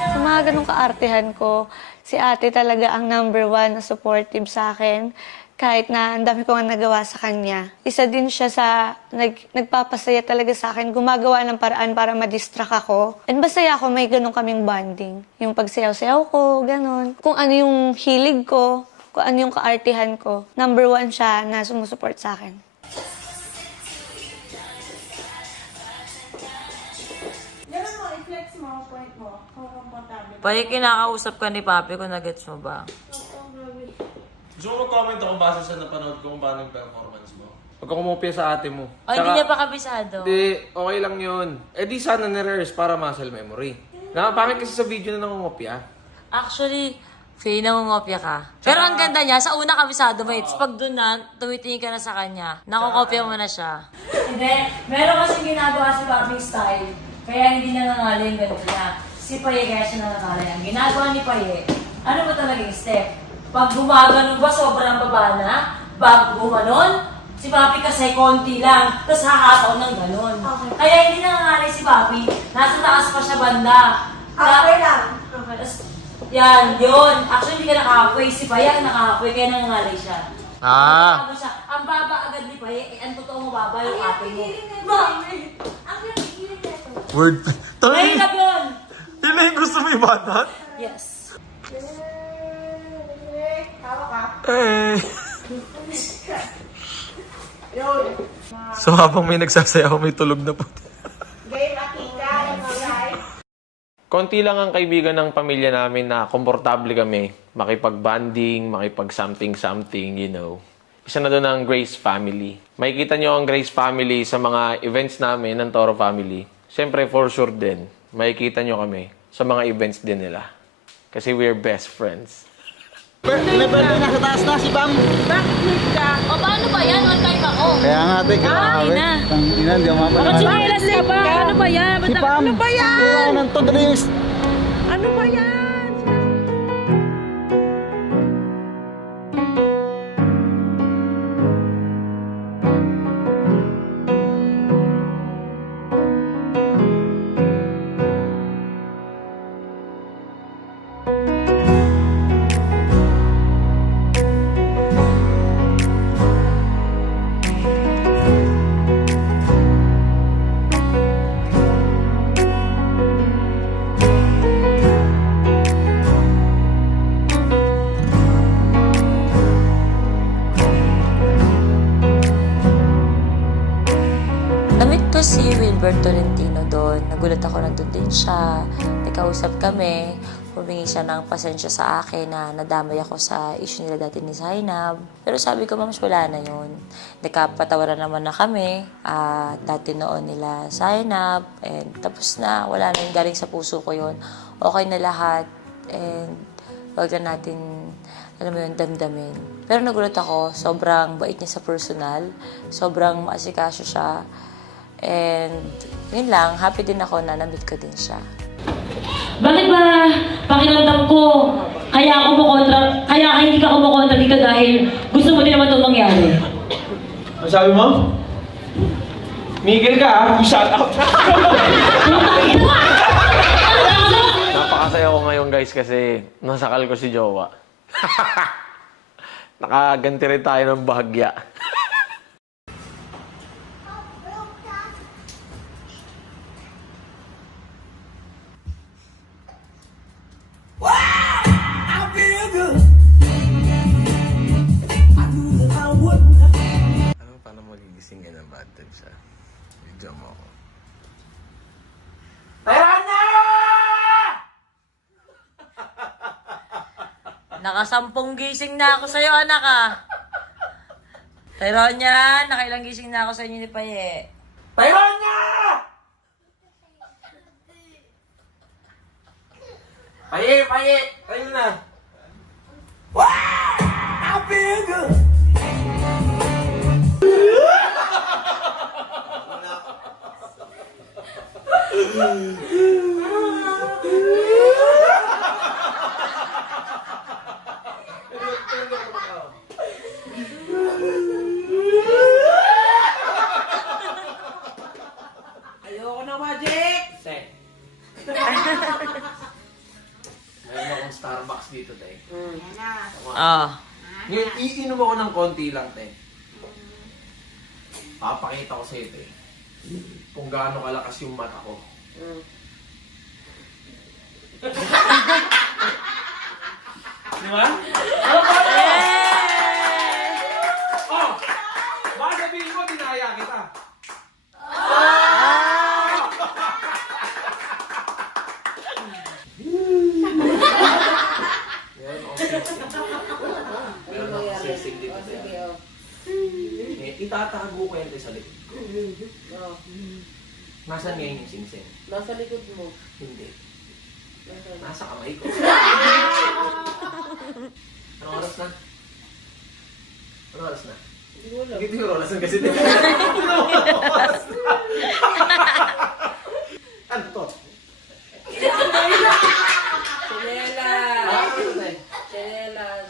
Sa mga ganong kaartehan ko, si ate talaga ang #1 na supportive sa akin. Kahit na ang dami ko nga nagawa sa kanya. Isa din siya sa nagpapasaya talaga sa akin. Gumagawa ng paraan para ma-distract ako. And masaya ako, may ganun kaming bonding. Yung pagsayaw-sayaw ko, ganun. Kung ano yung hilig ko, kung ano yung kaartehan ko. #1 siya na sumusuport sa akin. Pwede kinakausap ka ni Papi kung nagets mo ba? Gusto mo mag-comment ako base sa napanood ko kung paano yung performance mo? Huwag ka kumopya sa ate mo. O, hindi niya pa kabisado. Hindi, okay lang yun. Eh di sana nire-rehearse para muscle memory. Nakapangit kasi sa video na nangungopya. Actually, Faye, nangungopya ka. Pero ang ganda niya, sa una kabisado mo, it's pag doon na, tumitingin ka na sa kanya, nakukopya mo na siya. Hindi, meron kasing ginagawa si Bobby's style, kaya hindi nangangalay yung ganun niya. Si Paye kaya siya nangangalay. Ang ginagawa ni Paye, ano ba talaga yung step? Pag gumaganon ba, sobrang baba na? Bago gumanon, si Bobby kasi konti lang, tapos hahataw ng ganon. Okay. Kaya hindi nangangalay si Bobby, nasa taas pa siya banda. Okay lang. Tapos, yan, yun. Actually, hindi ka naka-halfway. Si Paye ang naka-halfway, kaya nangangalay siya. Bago siya. Ang baba agad ni Paye, ang totoo mo baba yung ate mo. Ang hiling nito. Word. Mahirap yun! Yun na yung gusto mo ibanat? Yes. Tawa ka. Eh. Yun. So habang may nagsasayaw, may tulog na po. Game Atika, yung mga guys. Konti lang ang kaibigan ng pamilya namin na komportable kami, makipag-banding, makipag-something-something, you know. Isa na doon ang Grace Family. Makikita nyo ang Grace Family sa mga events namin ng Toro Family. Siyempre, for sure din, makikita nyo kami sa mga events din nila. Kasi we're best friends. Nasa taas na si Pam. O, paano ba yan? On time ako. Kaya nga, ate, grabe. Ang ina, di ako Bakit sumilas ka ba? Ano ba yan? Si Pam. Ano ba yan? Ano ba yan? Si Wilbert Tolentino doon. Nagulat ako, nandun din siya. Nagkausap kami. Humingi siya ng pasensya sa akin na nadamay ako sa issue nila dati ni Zainab. Pero sabi ko, ma'am, wala na yun. Nagkapatawaran naman na kami. Dati noon nila Zainab. And tapos na, wala na yun. Galing sa puso ko yun. Okay na lahat. And huwag na natin, alam mo yun, damdamin. Pero nagulat ako, sobrang bait niya sa personal. Sobrang maasikaso siya. And yun lang, happy din ako na na-meet ko din siya. Bakit ba pakiramdam ko, kaya hindi ka kumukontra dito dahil gusto mo din naman itong mangyari? Ano sabi mo? Miguel ka, shout out! Napakasaya ko ngayon guys kasi nasakal ko si Jowa. Nakaganti rin tayo ng bahagya. Paano magigising ka ng bad trip siya? Video mo ako. Nakasampung gising na ako sa'yo, anak ah. Tyronia, nakailang gising na ako sa inyo ni Paye. Tyronia! Paye! Tayo na! I feel good! Ayoko na magic! Meron akong Starbucks dito, te. Ngayon, iinom ako ng konti lang, te. Papakita ko sa'yo, te. Kung gaano kalakas yung mata ko. Di ba? Oh! Baka sabihin mo, dinaya kita. Itatago ko yan sa likod ko. Nasaan ngayon yung singsing? Nasa likod mo. Hindi. Nasa kamay ko. Anong oras na? Anong oras na? Hindi ko alam. Hindi ko oras na kasi din. Anong oras na? Ano to? Chinelas! Chinelas! Chinelas!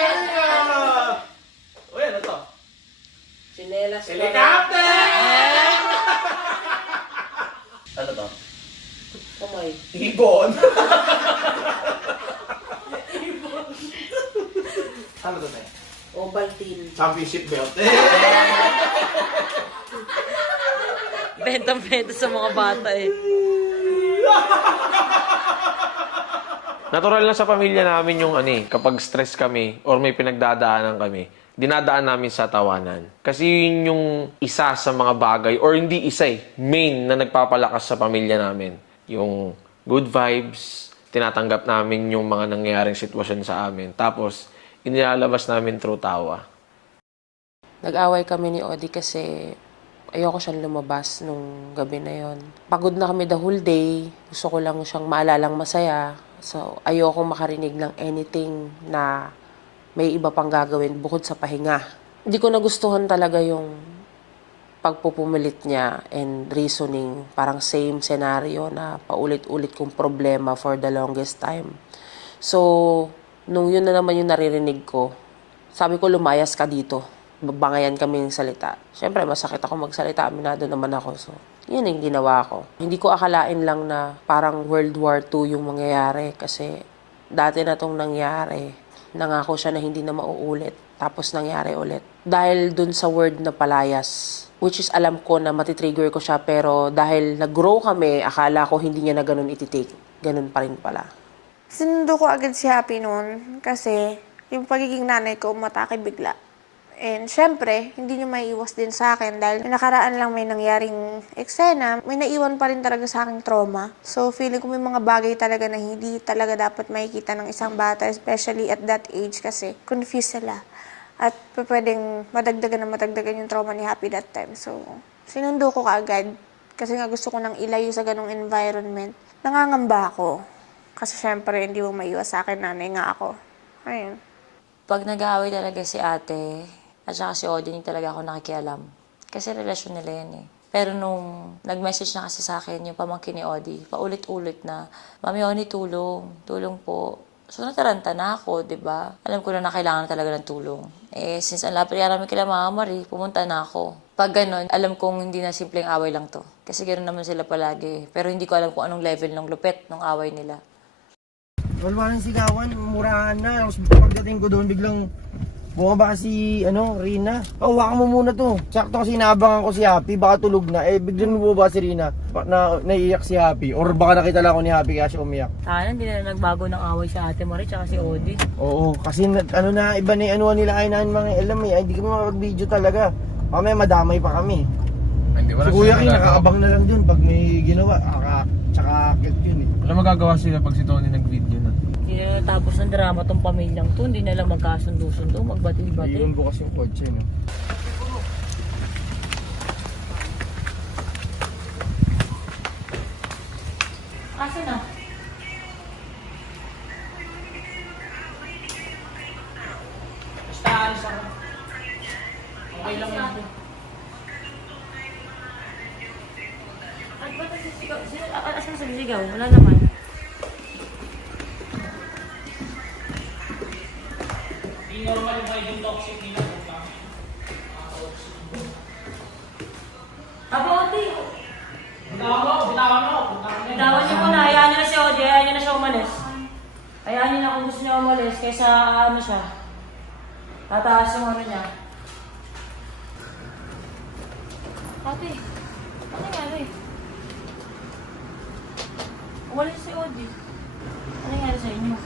Ganyan na! Uy, ano to? Chinelas! Helicopter! Ano to? Kamay. Ibon! Ano to tayo? Ovaltine. Championship belt. Benta-benta sa mga bata eh. Natural lang sa pamilya namin yung kapag stress kami or may pinagdadaanan kami, dinadaan namin sa tawanan. Kasi yun yung isa sa mga bagay, or hindi isa main na nagpapalakas sa pamilya namin. Yung good vibes, tinatanggap namin yung mga nangyayaring sitwasyon sa amin. Tapos, inilalabas namin through tawa. Nag-away kami ni Odi kasi ayoko siyang lumabas nung gabi na yon. Pagod na kami the whole day. Gusto ko lang siyang maalalang masaya. So, ayoko makarinig ng anything na may iba pang gagawin bukod sa pahinga. Hindi ko nagustuhan talaga yung pagpupumilit niya and reasoning. Parang same scenario na paulit-ulit kong problema for the longest time. So, nung yun na naman yung naririnig ko, sabi ko lumayas ka dito. Bangayan kami ng salita. Siyempre, masakit ako magsalita. Aminado naman ako. So, yun yung ginawa ko. Hindi ko akalain lang na parang World War II yung mangyayari kasi dati na tong nangyari. Nangako siya na hindi na mauulit. Tapos nangyari ulit. Dahil dun sa word na palayas, which is alam ko na matitrigger ko siya, pero dahil nag-grow kami, akala ko hindi niya na ganun ititake. Ganun pa rin pala. Sinundo ko agad si Happy noon kasi yung pagiging nanay ko umatake bigla. And syempre, hindi niyo maiiwas din sa akin dahil nakaraan lang may nangyaring eksena, may naiwan pa rin talaga sa aking trauma. So feeling ko may mga bagay talaga na hindi talaga dapat makikita ng isang bata, especially at that age kasi confused sila. At pwedeng madagdagan yung trauma ni Happy that time. So, sinundo ko kaagad kasi nga gusto ko nang ilayo sa ganong environment. Nangangamba ako. Kasi syempre, hindi mo maiwas sa akin, nanay nga ako. Ayun. Pag nag-aaway talaga si ate, at saka si Odi, hindi talaga ako nakikialam. Kasi relasyon nila yan eh. Pero nung nag-message na kasi sa akin yung pamangkin ni Odi, paulit-ulit na, Mami Oni, tulong. Tulong po. So, nataranta na ako, di ba? Alam ko na kailangan talaga ng tulong. Eh, since ang lapit namin kila Mama Marie, pumunta na ako. Pag ganun, alam kong hindi na simpleng away lang to. Kasi ganoon naman sila palagi. Pero hindi ko alam kung anong level ng lupet ng away nila. Wala nang sigawan, murahan na. Pagdating ko doon, biglang bumaba si, Rina. Hawakan mo muna to. Sakto kasi naabangan ko si Happy, baka tulog na. Eh, biglang bumaba si Rina, naiiyak si Happy. Or baka nakita lang ako ni Happy kaya siya umiyak. Sana hindi na nagbago ng away si Ate Marie tsaka si Odi. Oo, kasi iba na yung nila kainan mga alam eh. Ay, hindi kami makapag-video talaga. Mamaya madamay pa kami. Si Kuya King, nakaabang na lang dun pag may ginawa. Tsaka akit yun eh. Wala magagawa sila pag si Tony nag-video na. Hindi na natapos ng drama tong pamilyang to. Hindi na lang magkasundo-sundo, magbati-bati. Iyon bukas yung kotse, no? Asa na? Basta alis ako. Okay lang yan. Ay, ba't nagsisigaw? Asan nagsisigaw? Wala naman. Hindi normal yung magiging toxic nila. Aba, Odi! Bitawan mo. Bitawan niyo muna. Hayaan niyo na si Odi. Hayaan niyo na siya umalis. Hayaan niyo na kung gusto niya umalis kaysa siya. Tataas yung niya. Ate, ano nangyari? Umalis si Odi. Ano nangyari sa inyo?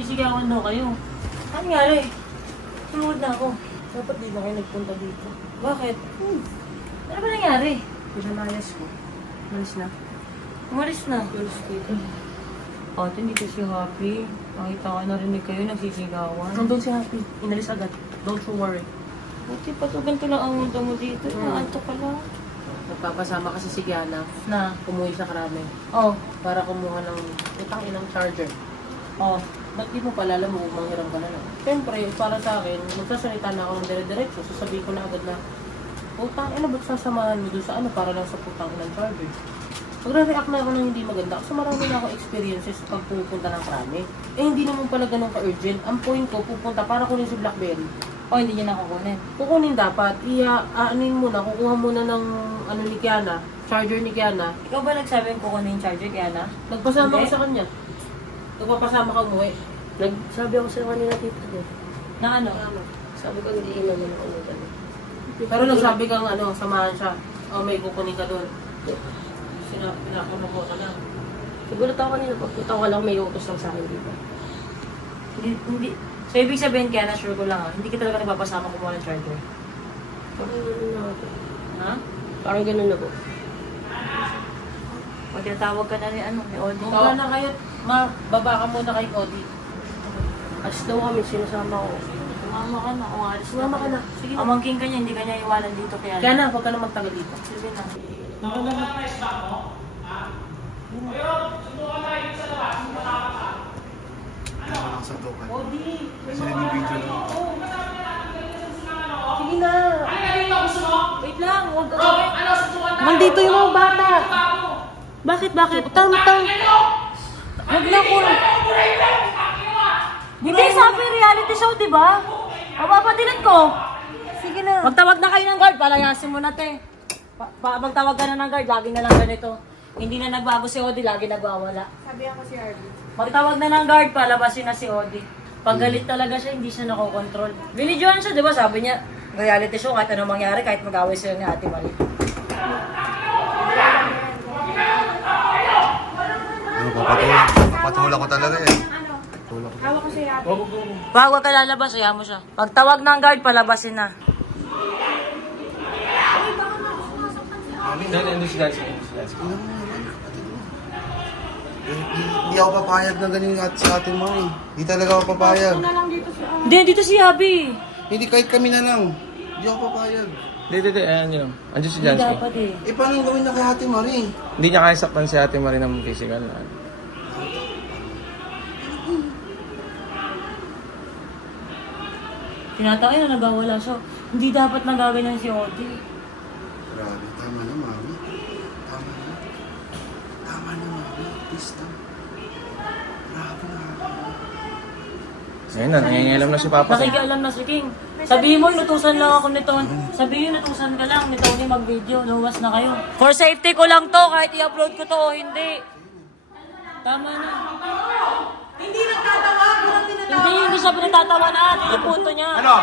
Sisigawan daw kayo. Ano nangyari? Tulunod na ako. Dapat di na kayo nagpunta dito. Bakit? Ano ba nangyari? Pinalayas ko. Malis na. Umalis na. Malis dito. Ate, hindi ko si Happy. Nakita ko narinig kayo, nagsisigawan. Nandun si Happy. Inalis agad. Don't you worry. Buti pa to, ganito lang ang mundo mo dito. Naantok ka lang. Nagpapasama kasi si Kiana Na? kumuhi sa Krame Oh. para kumuha ng utang inang charger. Oh. Ba't di mo pala alam mo kung manghiram ka na lang? Siyempre, para sa akin, magsasalita na ako ng dire-diretso, sasabihin ko na agad na, utang, ba't sasamahan mo doon sa para lang sa putang inang charger? Magre-react na ako ng hindi maganda kasi marami na ako experiences pag pupunta ng Krame. Hindi naman pala ganun ka-urgent. Ang point ko, pupunta para kunin si Blackberry. Oh, hindi niya nakukunin. Kukunin dapat, aanin mo na, kukuha muna ng ni Kiana, charger ni Kiana. Ikaw ba nagsabing kukunin yung charger, Kiana? Nagpasama ko sa kanya. Nagpapasama ka umuwi. Nagsabi ako sa kanila tita din. Na ano? Sabi ko hindi iman mo ako dyan. Pero nagsabi kang samahan siya. May kukunin ka doon. Pinakuno ko ka lang. Nagulat ako kanina, pagpunta ko lang may utos lang sa akin dito. Hindi. So, ibig sabihin, Kiana, sure ko lang hindi ka talaga nagpapasama kumuha ng charger. Parang gano'n na ako. Ha? Parang gano'n na po. O, tinatawag ka na ni Odi. Kung wala na kayo, baba ka muna kay Odi. Alis daw kami, sinasama ko. Sumama ka na. O, alis Sumama ka na. Sige na. Amangking ka niya, hindi ka niya iwanan dito, Kiana. Kiana, huwag ka na magtagal dito. Sige na. Nakasandukan. Odi! Kasi nag-video lang. Sige na! Wait lang, huwag ka. Nandito yung mga bata! Bakit? Utang! Huwag na ko. Hindi, sabi reality show, di ba? Mapapatilan ko. Sige na. Magtawag na kayo ng guard, palayasin mo na, te. Magtawag ka na ng guard, lagi na lang ganito. Hindi na nagbago si Odi, lagi nagwawala. Sabi ako si Arby. Magtawag na ng guard, palabasin na si Odi. Pag galit talaga siya, hindi siya nakokontrol. Binidyoan siya, di ba? Sabi niya, reality show, kahit anong mangyari, kahit mag-away sila ni Ate Marie. Papatula ko talaga eh. Hawak ko si Ate. Huwag ka lalabas, ayaw mo siya. Pagtawag ng guard, palabasin na. Hindi ako papayag na ganyan sa ating mga eh. Hindi talaga ako papayag. Hindi, dito si Abby. Hindi, kahit kami na lang. Hindi ako papayag. Hindi, ayan yun. Andiyan si Hindi Jansky. dapat eh. Eh, paano yung gawin na kay Ate Marie? Hindi niya kaya saktan si Ate Marie ng physical. Tinatawag na nagawala siya. Hindi dapat nagaganyan si Odi. Grabe, tama na, Mami. Tama na, Mami. Please, tama. Grabe na. Ayun na, nangingilam na si Papa. Nakikialam na si King. Sabihin mo, inutusan lang ako nito. Sabihin, inutusan ka lang ni Tony mag-video. Luwas na kayo. For safety ko lang to, kahit i-upload ko to o hindi. Tama na. Hindi nagtatawa. Hindi siya pinagtatawa na. Ito yung punto niya. Ano?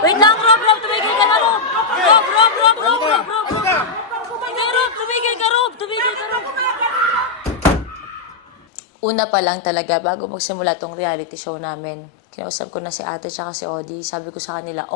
Wait lang, Rob, tumigil ka na, Rob. Rob. Tumigil ka, Rob. Una pa lang talaga, bago magsimula tong reality show namin, kinausap ko na si ate tsaka si Odi. Sabi ko sa kanila,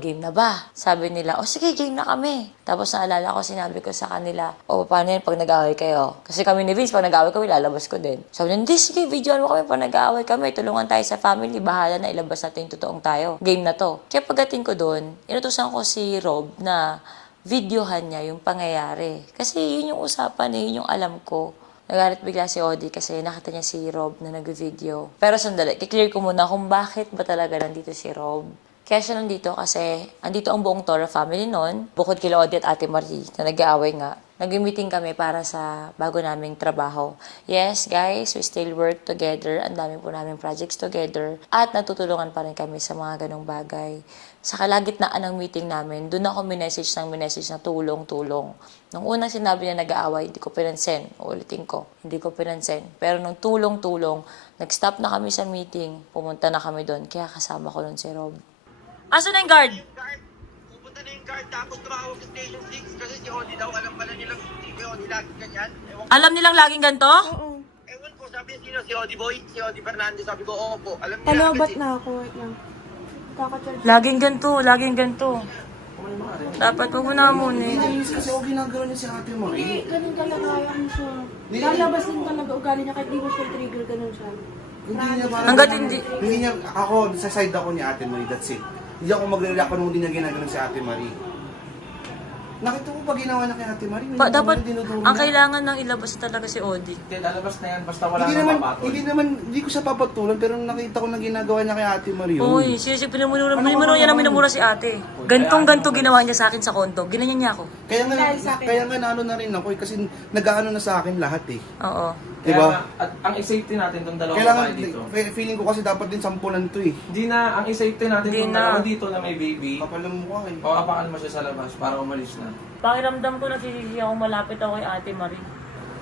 game na ba? Sabi nila, sige, game na kami. Tapos naalala ko, sinabi ko sa kanila, paano yan pag nag-away kayo? Kasi kami ni Vince, pag nag-away kami, lalabas ko din. Sabi nila, hindi, sige, videoan mo kami pag nag-away kami. Tulungan tayo sa family, bahala na ilabas natin yung totoong tayo. Game na to. Kaya pagdating ko doon, inutusan ko si Rob na videohan niya yung pangyayari. Kasi yun yung usapan, yun yung alam ko. Nagalit bigla si Odi kasi nakita niya si Rob na nag-video. Pero sandali, kiklear ko muna kung bakit ba talaga nandito si Rob. Kaya siya nandito kasi andito ang buong Toro family noon. Bukod kila Odi at Ate Marie na nag-aaway nga. Nag-meeting kami para sa bago naming trabaho. Yes, guys, we still work together. Ang dami po namin projects together. At natutulungan pa rin kami sa mga ganong bagay. Sa kalagitnaan ng meeting namin, doon ako minessage na tulong-tulong. Nung unang sinabi niya nag-aaway, hindi ko pinansin. Ulitin ko, hindi ko pinansin. Pero nung tulong-tulong, nag-stop na kami sa meeting, pumunta na kami doon. Kaya kasama ko doon si Rob. Asan na yung guard? Pupunta na yung guard tapos tumawag sa Station 6 kasi si Odi daw alam pala nilang si Odi laging ganyan. Alam nilang laging ganito? Ewan ko, sabi niya sino, si Odi Boy, si Odi Fernandez, sabi ko, opo, alam niya Hello, kasi. ba't na ako? Wait lang. Kakacharge. Laging ganito. Dapat huwag mo na muna eh. Kasi ako ginagawa niya si Ate Marie. Ganun talaga yan siya. Lalabas din talaga ugali niya kahit di mo siya trigger, ganun siya. Hindi niya parang... Hanggat hindi. Hindi niya, ako, sa side ako ni Ate Marie, that's it. Hindi ako magre-react kung hindi niya ginaganon si Ate Marie. Nakita ko pa ginawa na kay Ate Marie. Dapat, ang kailangan ng ilabas talaga si Odi. Hindi, lalabas na yan, basta wala Hindi nang naman, papatol. hindi ko siya papatulan, pero nakita ko na ginagawa niya kay Ate Marie. Uy, pinamuro niya na minamura si ate. Gantong-ganto ginawa niya sa akin sa kondo. Ginanyan niya ako. Kaya nga naano na rin ako kasi nag-aano na sa akin lahat eh. Oo. Diba? At ang i-safety natin itong dalawang Kailangan, babae dito. feeling ko kasi dapat din sampulan to eh. Hindi na, ang i-safety natin itong dalawa dito na may baby. Kapal ng mukha eh. Papapakan mo siya sa labas para umalis na. Pakiramdam ko nagsisisi ako, malapit ako kay Ate Marie.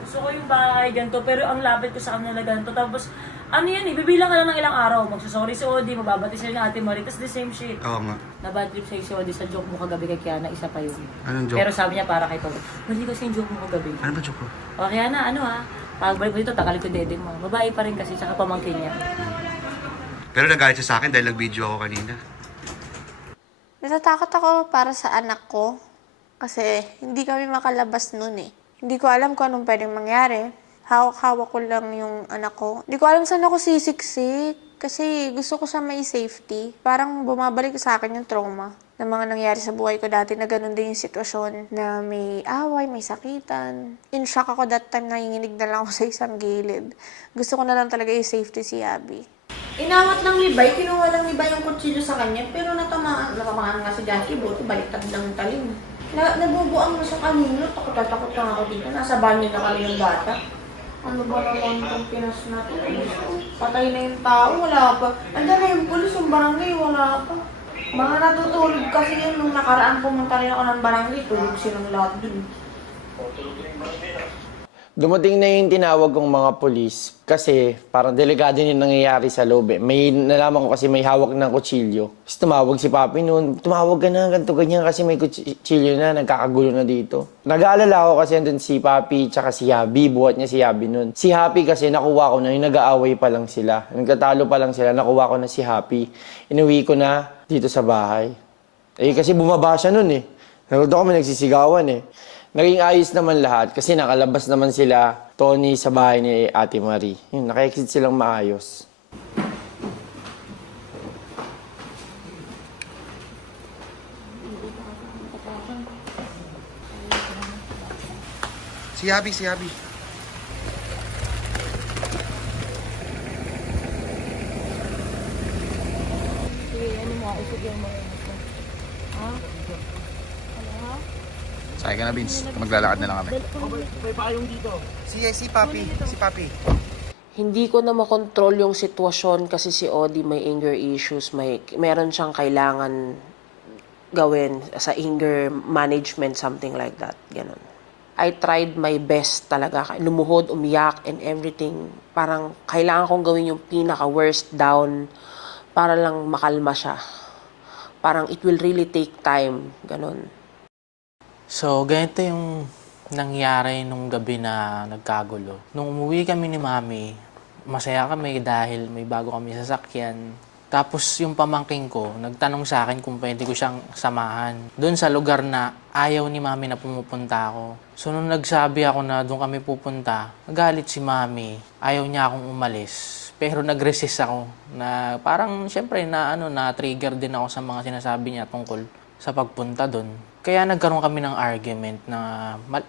Gusto ko yung bahay ganito, pero ang lapit ko sa kanya na ganito. Tapos, ano yan eh, bibilang ka lang ng ilang araw. Magsasorry si Odi, mababati sila ni Ate Marie, tapos the same shit. Oo nga. Nabad trip sa'yo si Odi sa joke mo kagabi kay Kiana, isa pa yun. Anong joke? Pero sabi niya para kay Tony, mali kasi yung joke mo kagabi. Ano ba joke ko? O Kiana, ano ha? Pagbalik mo dito, takalit yung dede mo. Babae pa rin kasi, tsaka pamangkin niya. Pero nagalit siya sa akin dahil nag-video ako kanina. Natatakot ako para sa anak ko. Kasi hindi kami makalabas nun eh. Hindi ko alam kung anong pwedeng mangyari. Hawak-hawak ko lang yung anak ko. Hindi ko alam saan ako sisiksik. Kasi gusto ko siya may safety. Parang bumabalik sa akin yung trauma ng mga nangyari sa buhay ko dati na ganun din yung sitwasyon na may away, may sakitan. In shock ako that time, nanginginig na lang ako sa isang gilid. Gusto ko na lang talaga yung safety si Abby. Inawat ng Libay, kinuha lang Libay yung kutsilyo sa kanya, pero natamaan nga sa Jackie, buti baliktad lang yung talim. Nabubuang na sa kanino, takot lang ako dito, nasa banyo na kami yung bata. Ano ba naman itong Pinas na to? Patay na yung tao, wala pa. Andiyan na yung pulis, yung barangay, wala pa. Mga natutulog kasi yun nung nakaraan pumunta rin ako ng barangay, tulog silang lahat dun. Dumating na yung tinawag kong mga polis kasi parang delikado yung nangyayari sa loob eh. May nalaman ko kasi may hawak ng kutsilyo. Tapos tumawag si Papi noon, tumawag ka na, ganito ganyan kasi may kutsilyo na, nagkakagulo na dito. Nag-aalala ako kasi andun si Papi tsaka si Yabi, buhat niya si Yabi noon. Si Happy kasi nakuha ko na, yung nag-aaway pa lang sila. Nagtatalo pa lang sila, nakuha ko na si Happy. Inuwi ko na dito sa bahay. Eh kasi bumaba siya noon eh. Naroon kami nagsisigawan eh. Naging ayos naman lahat kasi nakalabas naman sila, Tony, sa bahay ni Ate Marie. Yun, naka-exit silang maayos. Si Abby. Sakay ka na, Vince. Maglalakad na lang kami. May payong dito. Si Papi. Hindi ko na makontrol yung sitwasyon kasi si Odi may anger issues, meron siyang kailangan gawin sa anger management, something like that. Ganon. I tried my best talaga. Lumuhod, umiyak, and everything. Parang kailangan kong gawin yung pinaka-worst down para lang makalma siya. Parang it will really take time. Ganon. So, ganito yung nangyari nung gabi na nagkagulo. Nung umuwi kami ni Mami, masaya kami dahil may bago kami sasakyan. Tapos yung pamangking ko, nagtanong sa akin kung pwede ko siyang samahan. Doon sa lugar na ayaw ni Mami na pumupunta ako. So nung nagsabi ako na doon kami pupunta, nagalit si Mami. Ayaw niya akong umalis. Pero nag-resist ako na parang syempre na-trigger din ako sa mga sinasabi niya tungkol sa pagpunta doon. Kaya nagkaroon kami ng argument na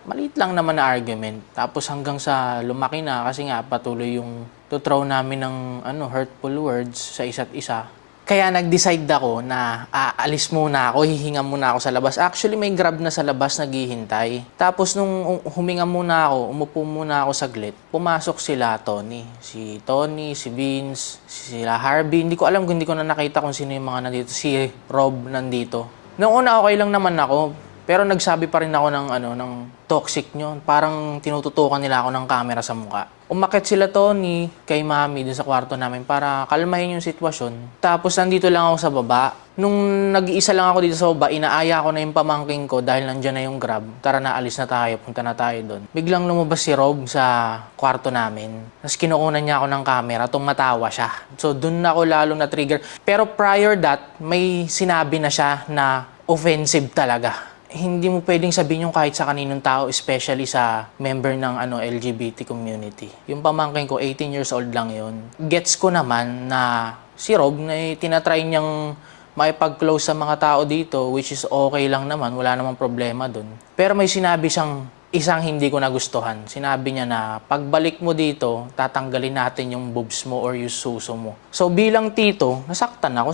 maliit lang naman na argument. Tapos hanggang sa lumaki na kasi nga patuloy yung to-throw namin ng hurtful words sa isa't isa. Kaya nag-decide ako na aalis muna ako, hihinga muna ako sa labas. Actually, may Grab na sa labas naghihintay. Tapos nung huminga muna ako, umupo muna ako saglit, pumasok sila Tony. Si Tony, si Vince, sila Harvey. Hindi ko alam kung hindi ko na nakita kung sino yung mga nandito. Si Rob nandito. Noong una okay lang naman ako, pero nagsabi pa rin ako ng toxic nyo. Parang tinututukan nila ako ng camera sa mukha. Umakit sila Tony kay Mami dun sa kwarto namin para kalmahin yung sitwasyon. Tapos nandito lang ako sa baba. Nung nag-iisa lang ako dito sa baba, inaaya ko na yung pamangking ko dahil nandyan na yung Grab. Tara na, alis na tayo, punta na tayo doon. Biglang lumabas si Rob sa kwarto namin. Tapos kinukunan niya ako ng camera, tumatawa siya. So doon ako lalong na-trigger. Pero prior that, may sinabi na siya na offensive talaga. Hindi mo pwedeng sabihin yung kahit sa kaninong tao, especially sa member ng LGBT community. Yung pamangkin ko, 18 years old lang yun. Gets ko naman na si Rob na tinatry niyang makipag-close sa mga tao dito, which is okay lang naman, wala namang problema dun. Pero may sinabi siyang isang hindi ko nagustuhan. Sinabi niya na pagbalik mo dito, tatanggalin natin yung boobs mo or yung suso mo. So bilang tito, nasaktan ako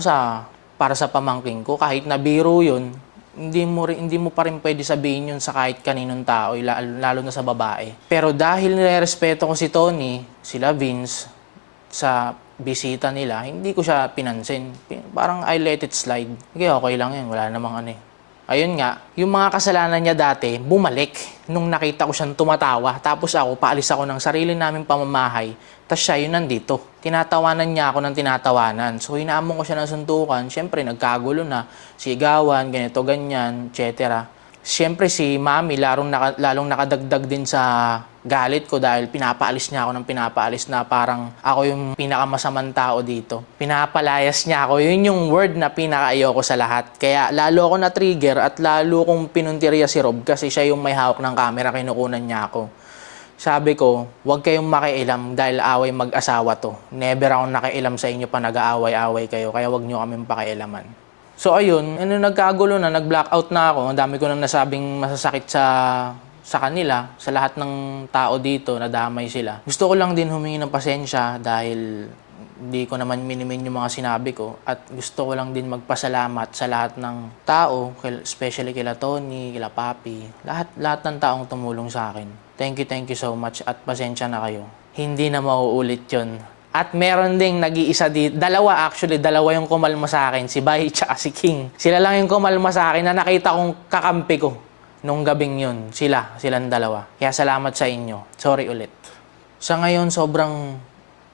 para sa pamangking ko. Kahit na biro yun, hindi mo pa rin pwede sabihin yun sa kahit kaninong tao, lalo na sa babae. Pero dahil nirespeto ko si Tony, sila Vince, sa bisita nila, hindi ko siya pinansin. Parang I let it slide. Okay lang yun, wala namang ano eh. Ayun nga, yung mga kasalanan niya dati, bumalik nung nakita ko siyang tumatawa. Tapos ako, paalis ako ng sarili naming pamamahay. Tapos siya yun nandito. Tinatawanan niya ako ng tinatawanan. So hinaamon ko siya ng suntukan. Siyempre, nagkagulo na. Sigawan, ganito, ganyan, etc. Siyempre, si Mami lalong nakadagdag din sa galit ko dahil pinapaalis niya ako ng pinapaalis na parang ako yung pinakamasamang tao dito. Pinapalayas niya ako. Yun yung word na pinaka-ayoko sa lahat. Kaya lalo ako na-trigger at lalo kong pinuntirya si Rob kasi siya yung may hawak ng camera, kinukunan niya ako. Sabi ko, huwag kayong makialam dahil away mag-asawa to. Never akong nakialam sa inyo pa nag-aaway-away kayo, kaya huwag nyo kaming pakialaman. So ayun, nagkagulo na, nag-blackout na ako. Ang dami ko nang nasabing masasakit sa kanila, sa lahat ng tao dito, nadamay sila. Gusto ko lang din humingi ng pasensya dahil hindi ko naman minimin yung mga sinabi ko. At gusto ko lang din magpasalamat sa lahat ng tao, especially kila Tony, kila Papi, lahat ng taong tumulong sa akin. Thank you so much at pasensya na kayo. Hindi na mauulit yun. At meron ding nag-iisa dito, dalawa yung kumalma sa akin, si Bay at si King. Sila lang yung kumalma sa akin na nakita kong kakampi ko nung gabing yun. Silang dalawa. Kaya salamat sa inyo. Sorry ulit. Sa ngayon, sobrang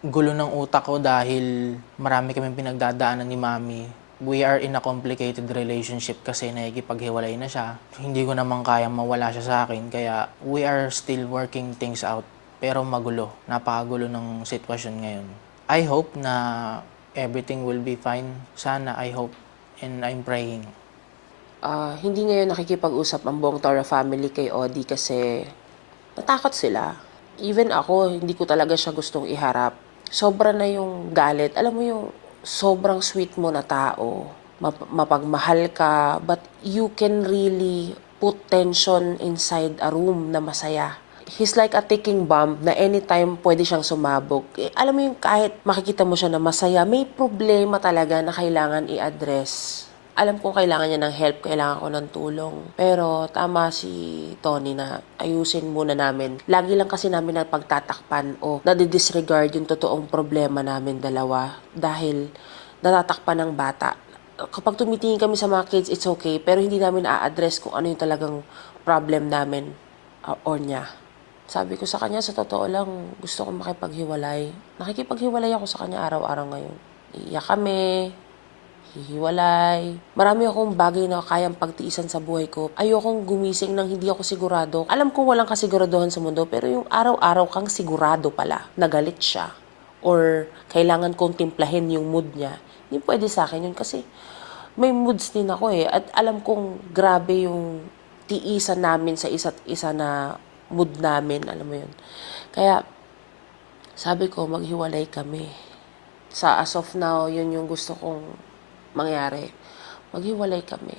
gulo ng utak ko dahil marami kaming pinagdadaanan ni Mami. We are in a complicated relationship kasi nakikipaghiwalay na siya. Hindi ko naman kayang mawala siya sa akin, kaya we are still working things out. Pero magulo. Napakagulo ng sitwasyon ngayon. I hope na everything will be fine. Sana, I hope, and I'm praying. Hindi ngayon nakikipag-usap ang buong Tora family kay Odi kasi natakot sila. Even ako, hindi ko talaga siya gustong iharap. Sobra na yung galit. Alam mo yung sobrang sweet mo na tao. Mapagmahal ka, but you can really put tension inside a room na masaya. He's like a ticking bomb na anytime pwede siyang sumabog. Alam mo yung kahit makikita mo siya na masaya, may problema talaga na kailangan i-address. Alam kong kailangan niya ng help, kailangan ko ng tulong. Pero tama si Tony na ayusin muna namin. Lagi lang kasi namin pagtatakpan o nadidisregard yung totoong problema namin dalawa dahil natatakpan ng bata. Kapag tumitingin kami sa mga kids, it's okay. Pero hindi namin a-address kung ano yung talagang problem namin or niya. Sabi ko sa kanya, sa totoo lang, gusto kong makipaghiwalay. Nakikipaghiwalay ako sa kanya araw-araw ngayon. Iiyak kami, hihiwalay. Marami akong bagay na kayang pagtiisan sa buhay ko. Ayokong gumising nang hindi ako sigurado. Alam kong walang kasiguraduhan sa mundo, pero yung araw-araw kang sigurado pala, nagalit siya. Or kailangan kong timplahin yung mood niya. Hindi pwede sa akin yun kasi may moods din ako eh. At alam kong grabe yung tiisan namin sa isa't isa na mood namin, alam mo yun. Kaya, sabi ko, maghiwalay kami. Sa as of now, yun yung gusto kong mangyari. Maghiwalay kami.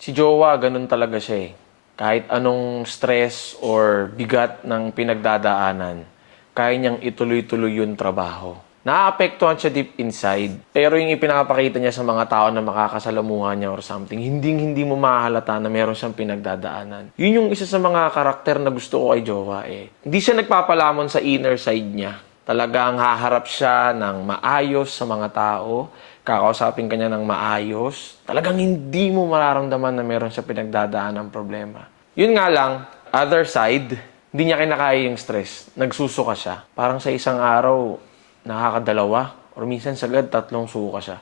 Si Jowa, ganun talaga siya eh. Kahit anong stress or bigat ng pinagdadaanan, kaya niyang ituloy-tuloy yung trabaho. Naaapektuhan siya deep inside. Pero yung ipinapakita niya sa mga tao na makakasalamuhan niya or something, hindi mo mahahalata na meron siyang pinagdadaanan. Yun yung isa sa mga karakter na gusto ko kay Jowa eh. Hindi siya nagpapalamon sa inner side niya. Talagang haharap siya ng maayos sa mga tao, kakausapin kanya ng maayos. Talagang hindi mo mararamdaman na meron siya pinagdadaanan ng problema. Yun nga lang, other side, hindi niya kinakaya yung stress. Nagsusuka siya. Parang sa isang araw, nakakadalawa or minsan sagad 3 suka siya.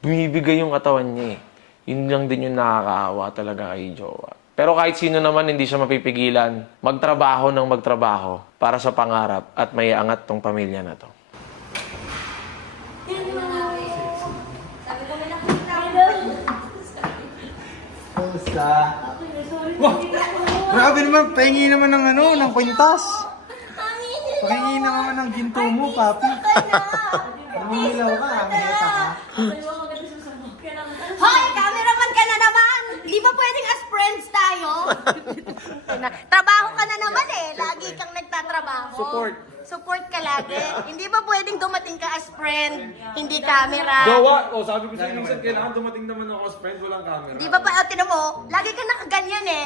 Bumibigay yung katawan niya eh. Yun lang din yung nakakaawa talaga kay Jowa. Pero kahit sino naman hindi siya mapipigilan, magtrabaho ng magtrabaho para sa pangarap at may angat tong pamilya na to. Kamusta? Wow! Grabe naman, pahingi naman ng kwintas. Pahingi naman ng ginto mo, papi. Umilaw ka, amiheta ka. Trabaho ka na naman eh. Lagi kang nagtatrabaho. Support ka lagi. Hindi ba pwedeng dumating ka as friend, hindi camera? Jowa! O, sabi ko sa inyo, minsan kailangan dumating naman ako as friend, walang camera. Di ba pa, tinan mo, lagi ka nakaganyan eh.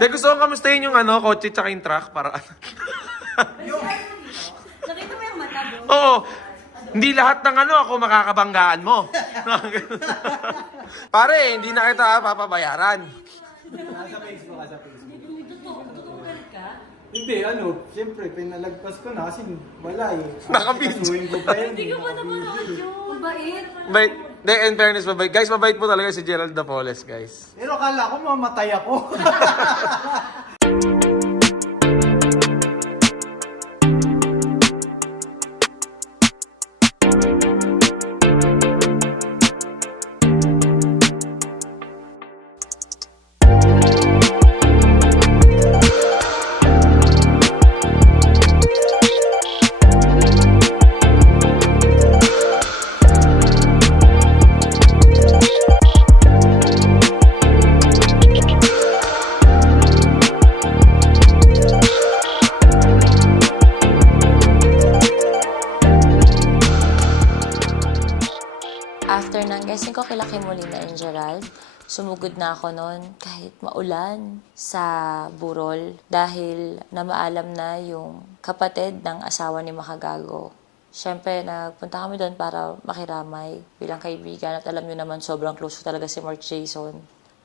Dahil gusto kong kamustahin yung kotse tsaka yung truck para Nakita mo yung mata mo? Oo. Hindi lahat ng ako makakabanggaan mo. Pare, hindi na kita papabayaran. Nasa Facebook, nasa Facebook. Hindi, siyempre, pinalagpas ko na kasi wala eh. Nakabidyo. ko pa yun. Hindi ka ba napanood yun? Mabait. Bait. De, in fairness, mabait. Guys, mabait po talaga si Gerald Napoles, guys. Pero akala ko mamatay ako. After ng guessing ko kila Kim Molina and Gerald, sumugod na ako noon kahit maulan sa burol dahil namaalam na yung kapatid ng asawa ni Makagago. Siyempre, nagpunta kami doon para makiramay bilang kaibigan at alam nyo naman sobrang close ko talaga si Mark Jason.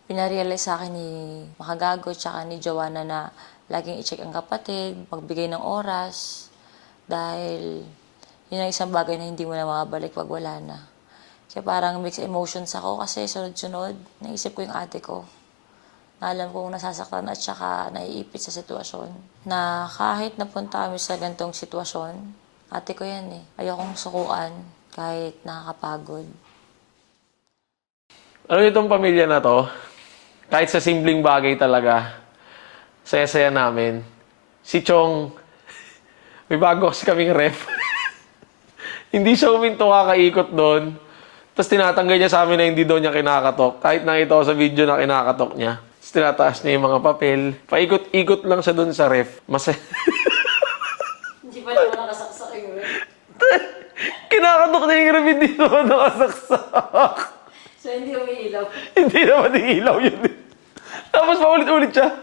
Pinarealize sa akin ni Makagago at ni Joanna na laging i-check ang kapatid, magbigay ng oras dahil yun ang isang bagay na hindi mo na makabalik pag wala na. Kaya parang mixed emotions ako kasi sunod-sunod, naisip ko yung ate ko. Na alam kong nasasaktan at saka naiipit sa sitwasyon. Na kahit napunta kami sa gantong sitwasyon, ate ko yan eh. Ayokong sukuan kahit nakakapagod. Ano itong pamilya na to? Kahit sa simpleng bagay talaga, saya-saya namin. Si Chong, may bago kasi kaming ref. Hindi siya huminto kakaikot doon. Tapos tinatanggal niya sa amin na hindi daw niya kinakatok. Kahit nakita ko sa video na kinakatok niya. Tapos tinataas niya yung mga papel. Paikot-ikot lang siya doon sa ref. Hindi pa naman nakasaksak yung ref. Kinakatok niya yung ref, hindi naman nakasaksak. So hindi umiilaw. Hindi naman ilaw yun. Tapos paulit-ulit siya.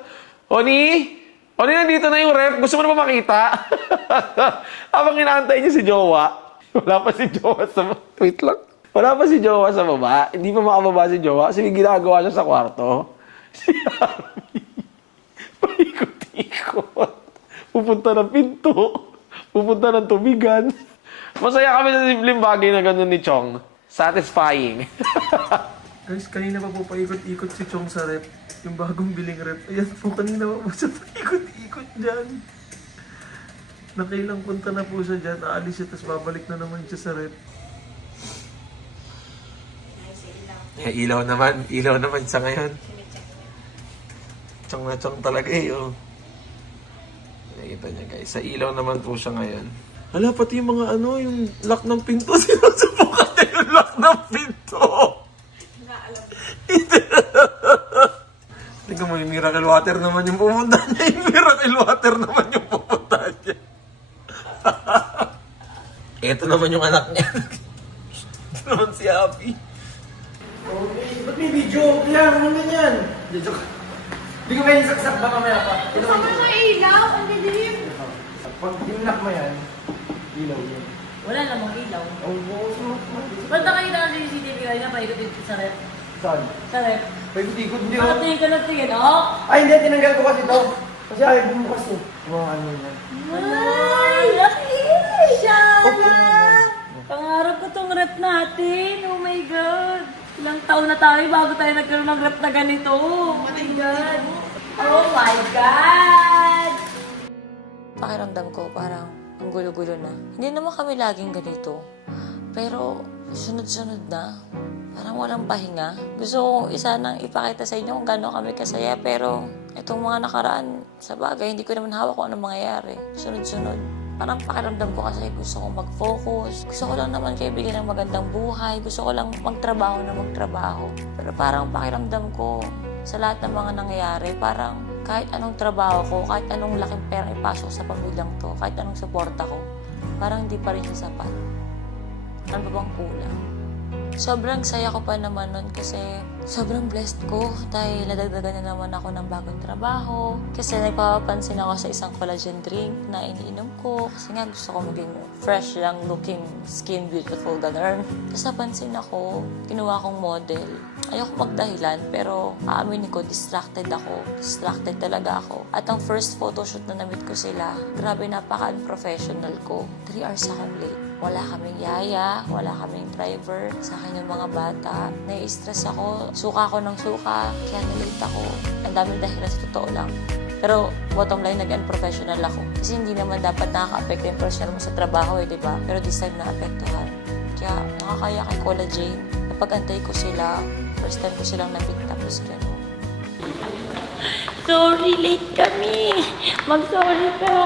Oni, nandito na yung ref. Gusto mo na ba makita? Habang inaantay niya si Jowa. Wala pa si Jowa sa... Wait lang. Wala pa si Jowa sa baba. Hindi pa makababa si Jowa kasi may ginagawa siya sa kwarto. Si Army. Paikot-ikot. Pupunta ng pinto. Pupunta ng tubigan. Masaya kami sa simpleng bagay na gano'n ni Chong. Satisfying. Guys, kanina pa po paikot-ikot si Chong sa rep. Yung bagong biling rep. Ayan po, kanina pa po siya paikot-ikot dyan. Nakailang punta na po siya dyan. Aalis siya, tapos babalik na naman siya sa rep. Ilaw naman sa ngayon. Chong na chong talaga eh, oh. Nakikita niya guys, sa ilaw naman po siya ngayon. Hala, pati yung mga yung lock ng pinto, sinusubukan na yung lock ng pinto. Tingnan mo, yung miracle water naman yung pumunta niya. Yung miracle water naman yung pumunta niya. Ito naman yung anak niya. Ito naman si Abby. Okay, ba't may video? Kaya, ano ganyan? Hindi ko kayo saksak ba mamaya pa? Saan mo na ilaw? Ang dilim. Pag dinlock mo yan, ilaw yun. Wala namang ilaw. Oo, Ba't nakita ka sa CCTV kanina paikot dito sa rep? saan? Sa rep? Paikot-ikot, hindi Baka ako. tingin ka ng tingin, oh! Ay, hindi, tinanggal ko kasi ito. Kasi ayaw bumukas eh. Mga ano yan. Ay, laki siya! Pangarap ko tong rep natin. Oh my God! Ilang taon na tayo bago tayo nagkaroon ng rep na ganito. Oh my God! Oh my God! Pakiramdam ko parang ang gulo-gulo na. Hindi naman kami laging ganito. Pero sunod-sunod na. Parang walang pahinga. Gusto ko isa nang ipakita sa inyo kung gano'n kami kasaya. Pero itong mga nakaraan, sa bagay, hindi ko naman hawak kung anong mangyayari. Sunod-sunod. Parang pakiramdam ko kasi gusto kong mag-focus. Gusto ko lang naman kayo bigyan ng magandang buhay. Gusto ko lang magtrabaho na magtrabaho. Pero parang pakiramdam ko, sa lahat ng mga nangyayari, parang kahit anong trabaho ko, kahit anong laking perang ipasok sa pamilyang to, kahit anong suporta ko, parang hindi pa rin siya sapat. Ano ba bang kulang? Sobrang saya ko pa naman nun kasi sobrang blessed ko dahil nadagdagan na naman ako ng bagong trabaho. Kasi nagpapapansin ako sa isang collagen drink na iniinom ko kasi nga gusto ko maging fresh lang looking skin, beautiful, ganun. Tapos napansin ako, kinuha kong model. Ayoko magdahilan pero aaminin ko, distracted ako. Distracted talaga ako. At ang first photoshoot na namit ko sila, grabe napaka-unprofessional ko. 3 hours akong late. Wala kaming yaya, wala kaming driver. Sa akin yung mga bata. Nai-stress ako. Suka ako ng suka. Kaya nalate ako. Ang daming dahilan sa totoo lang. Pero bottom line, nag-unprofessional ako. Kasi hindi naman dapat nakaka-apekto yung personal mo sa trabaho di ba? Pero this time naapektuhan. Kaya nakakaya kay Collagen. Napag-antay ko sila. First time ko silang nabit tapos gano'n. Sorry, late kami. Mag-sorry ka.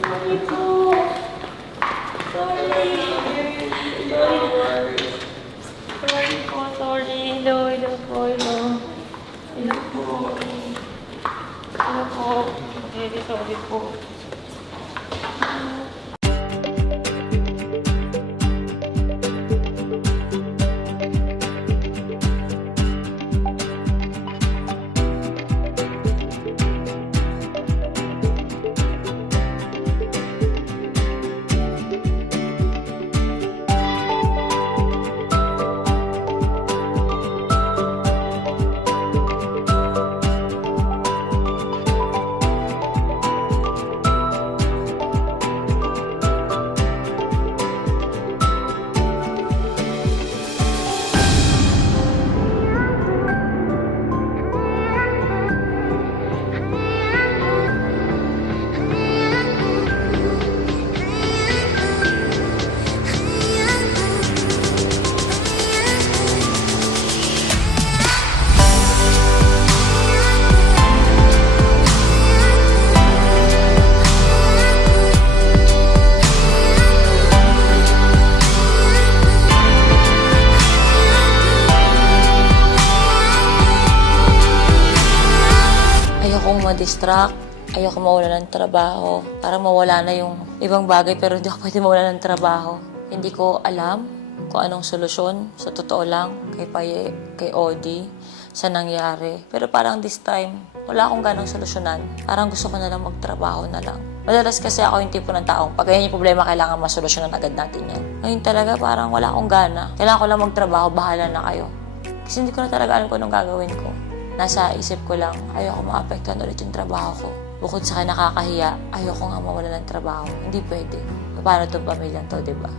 Sorry po. Sorry. Sorry. Sorry po, sorry. Hello po, hello. Hello po. Hello po. Sorry po. Ma-distract, ayoko mawala ng trabaho. Para mawala na yung ibang bagay pero hindi ako pwede mawala ng trabaho. Hindi ko alam kung anong solusyon. Sa totoo lang, kay Paye, kay Odi, sa nangyari. Pero parang this time, wala akong ganang solusyonan. Parang gusto ko na lang magtrabaho na lang. Madalas kasi ako yung tipo ng taong pag ganyan yung problema, kailangan masolusyonan agad natin yan. Ngayon talaga parang wala akong gana. Kailangan ko lang magtrabaho, bahala na kayo. Kasi hindi ko na talaga alam kung anong gagawin ko. Nasa isip ko lang, ayoko maapektuhan ulit yung trabaho ko. Bukod sa nakakahiya, ayoko nga mawala ng trabaho. Hindi pwede. Paano itong pamilyang to, diba?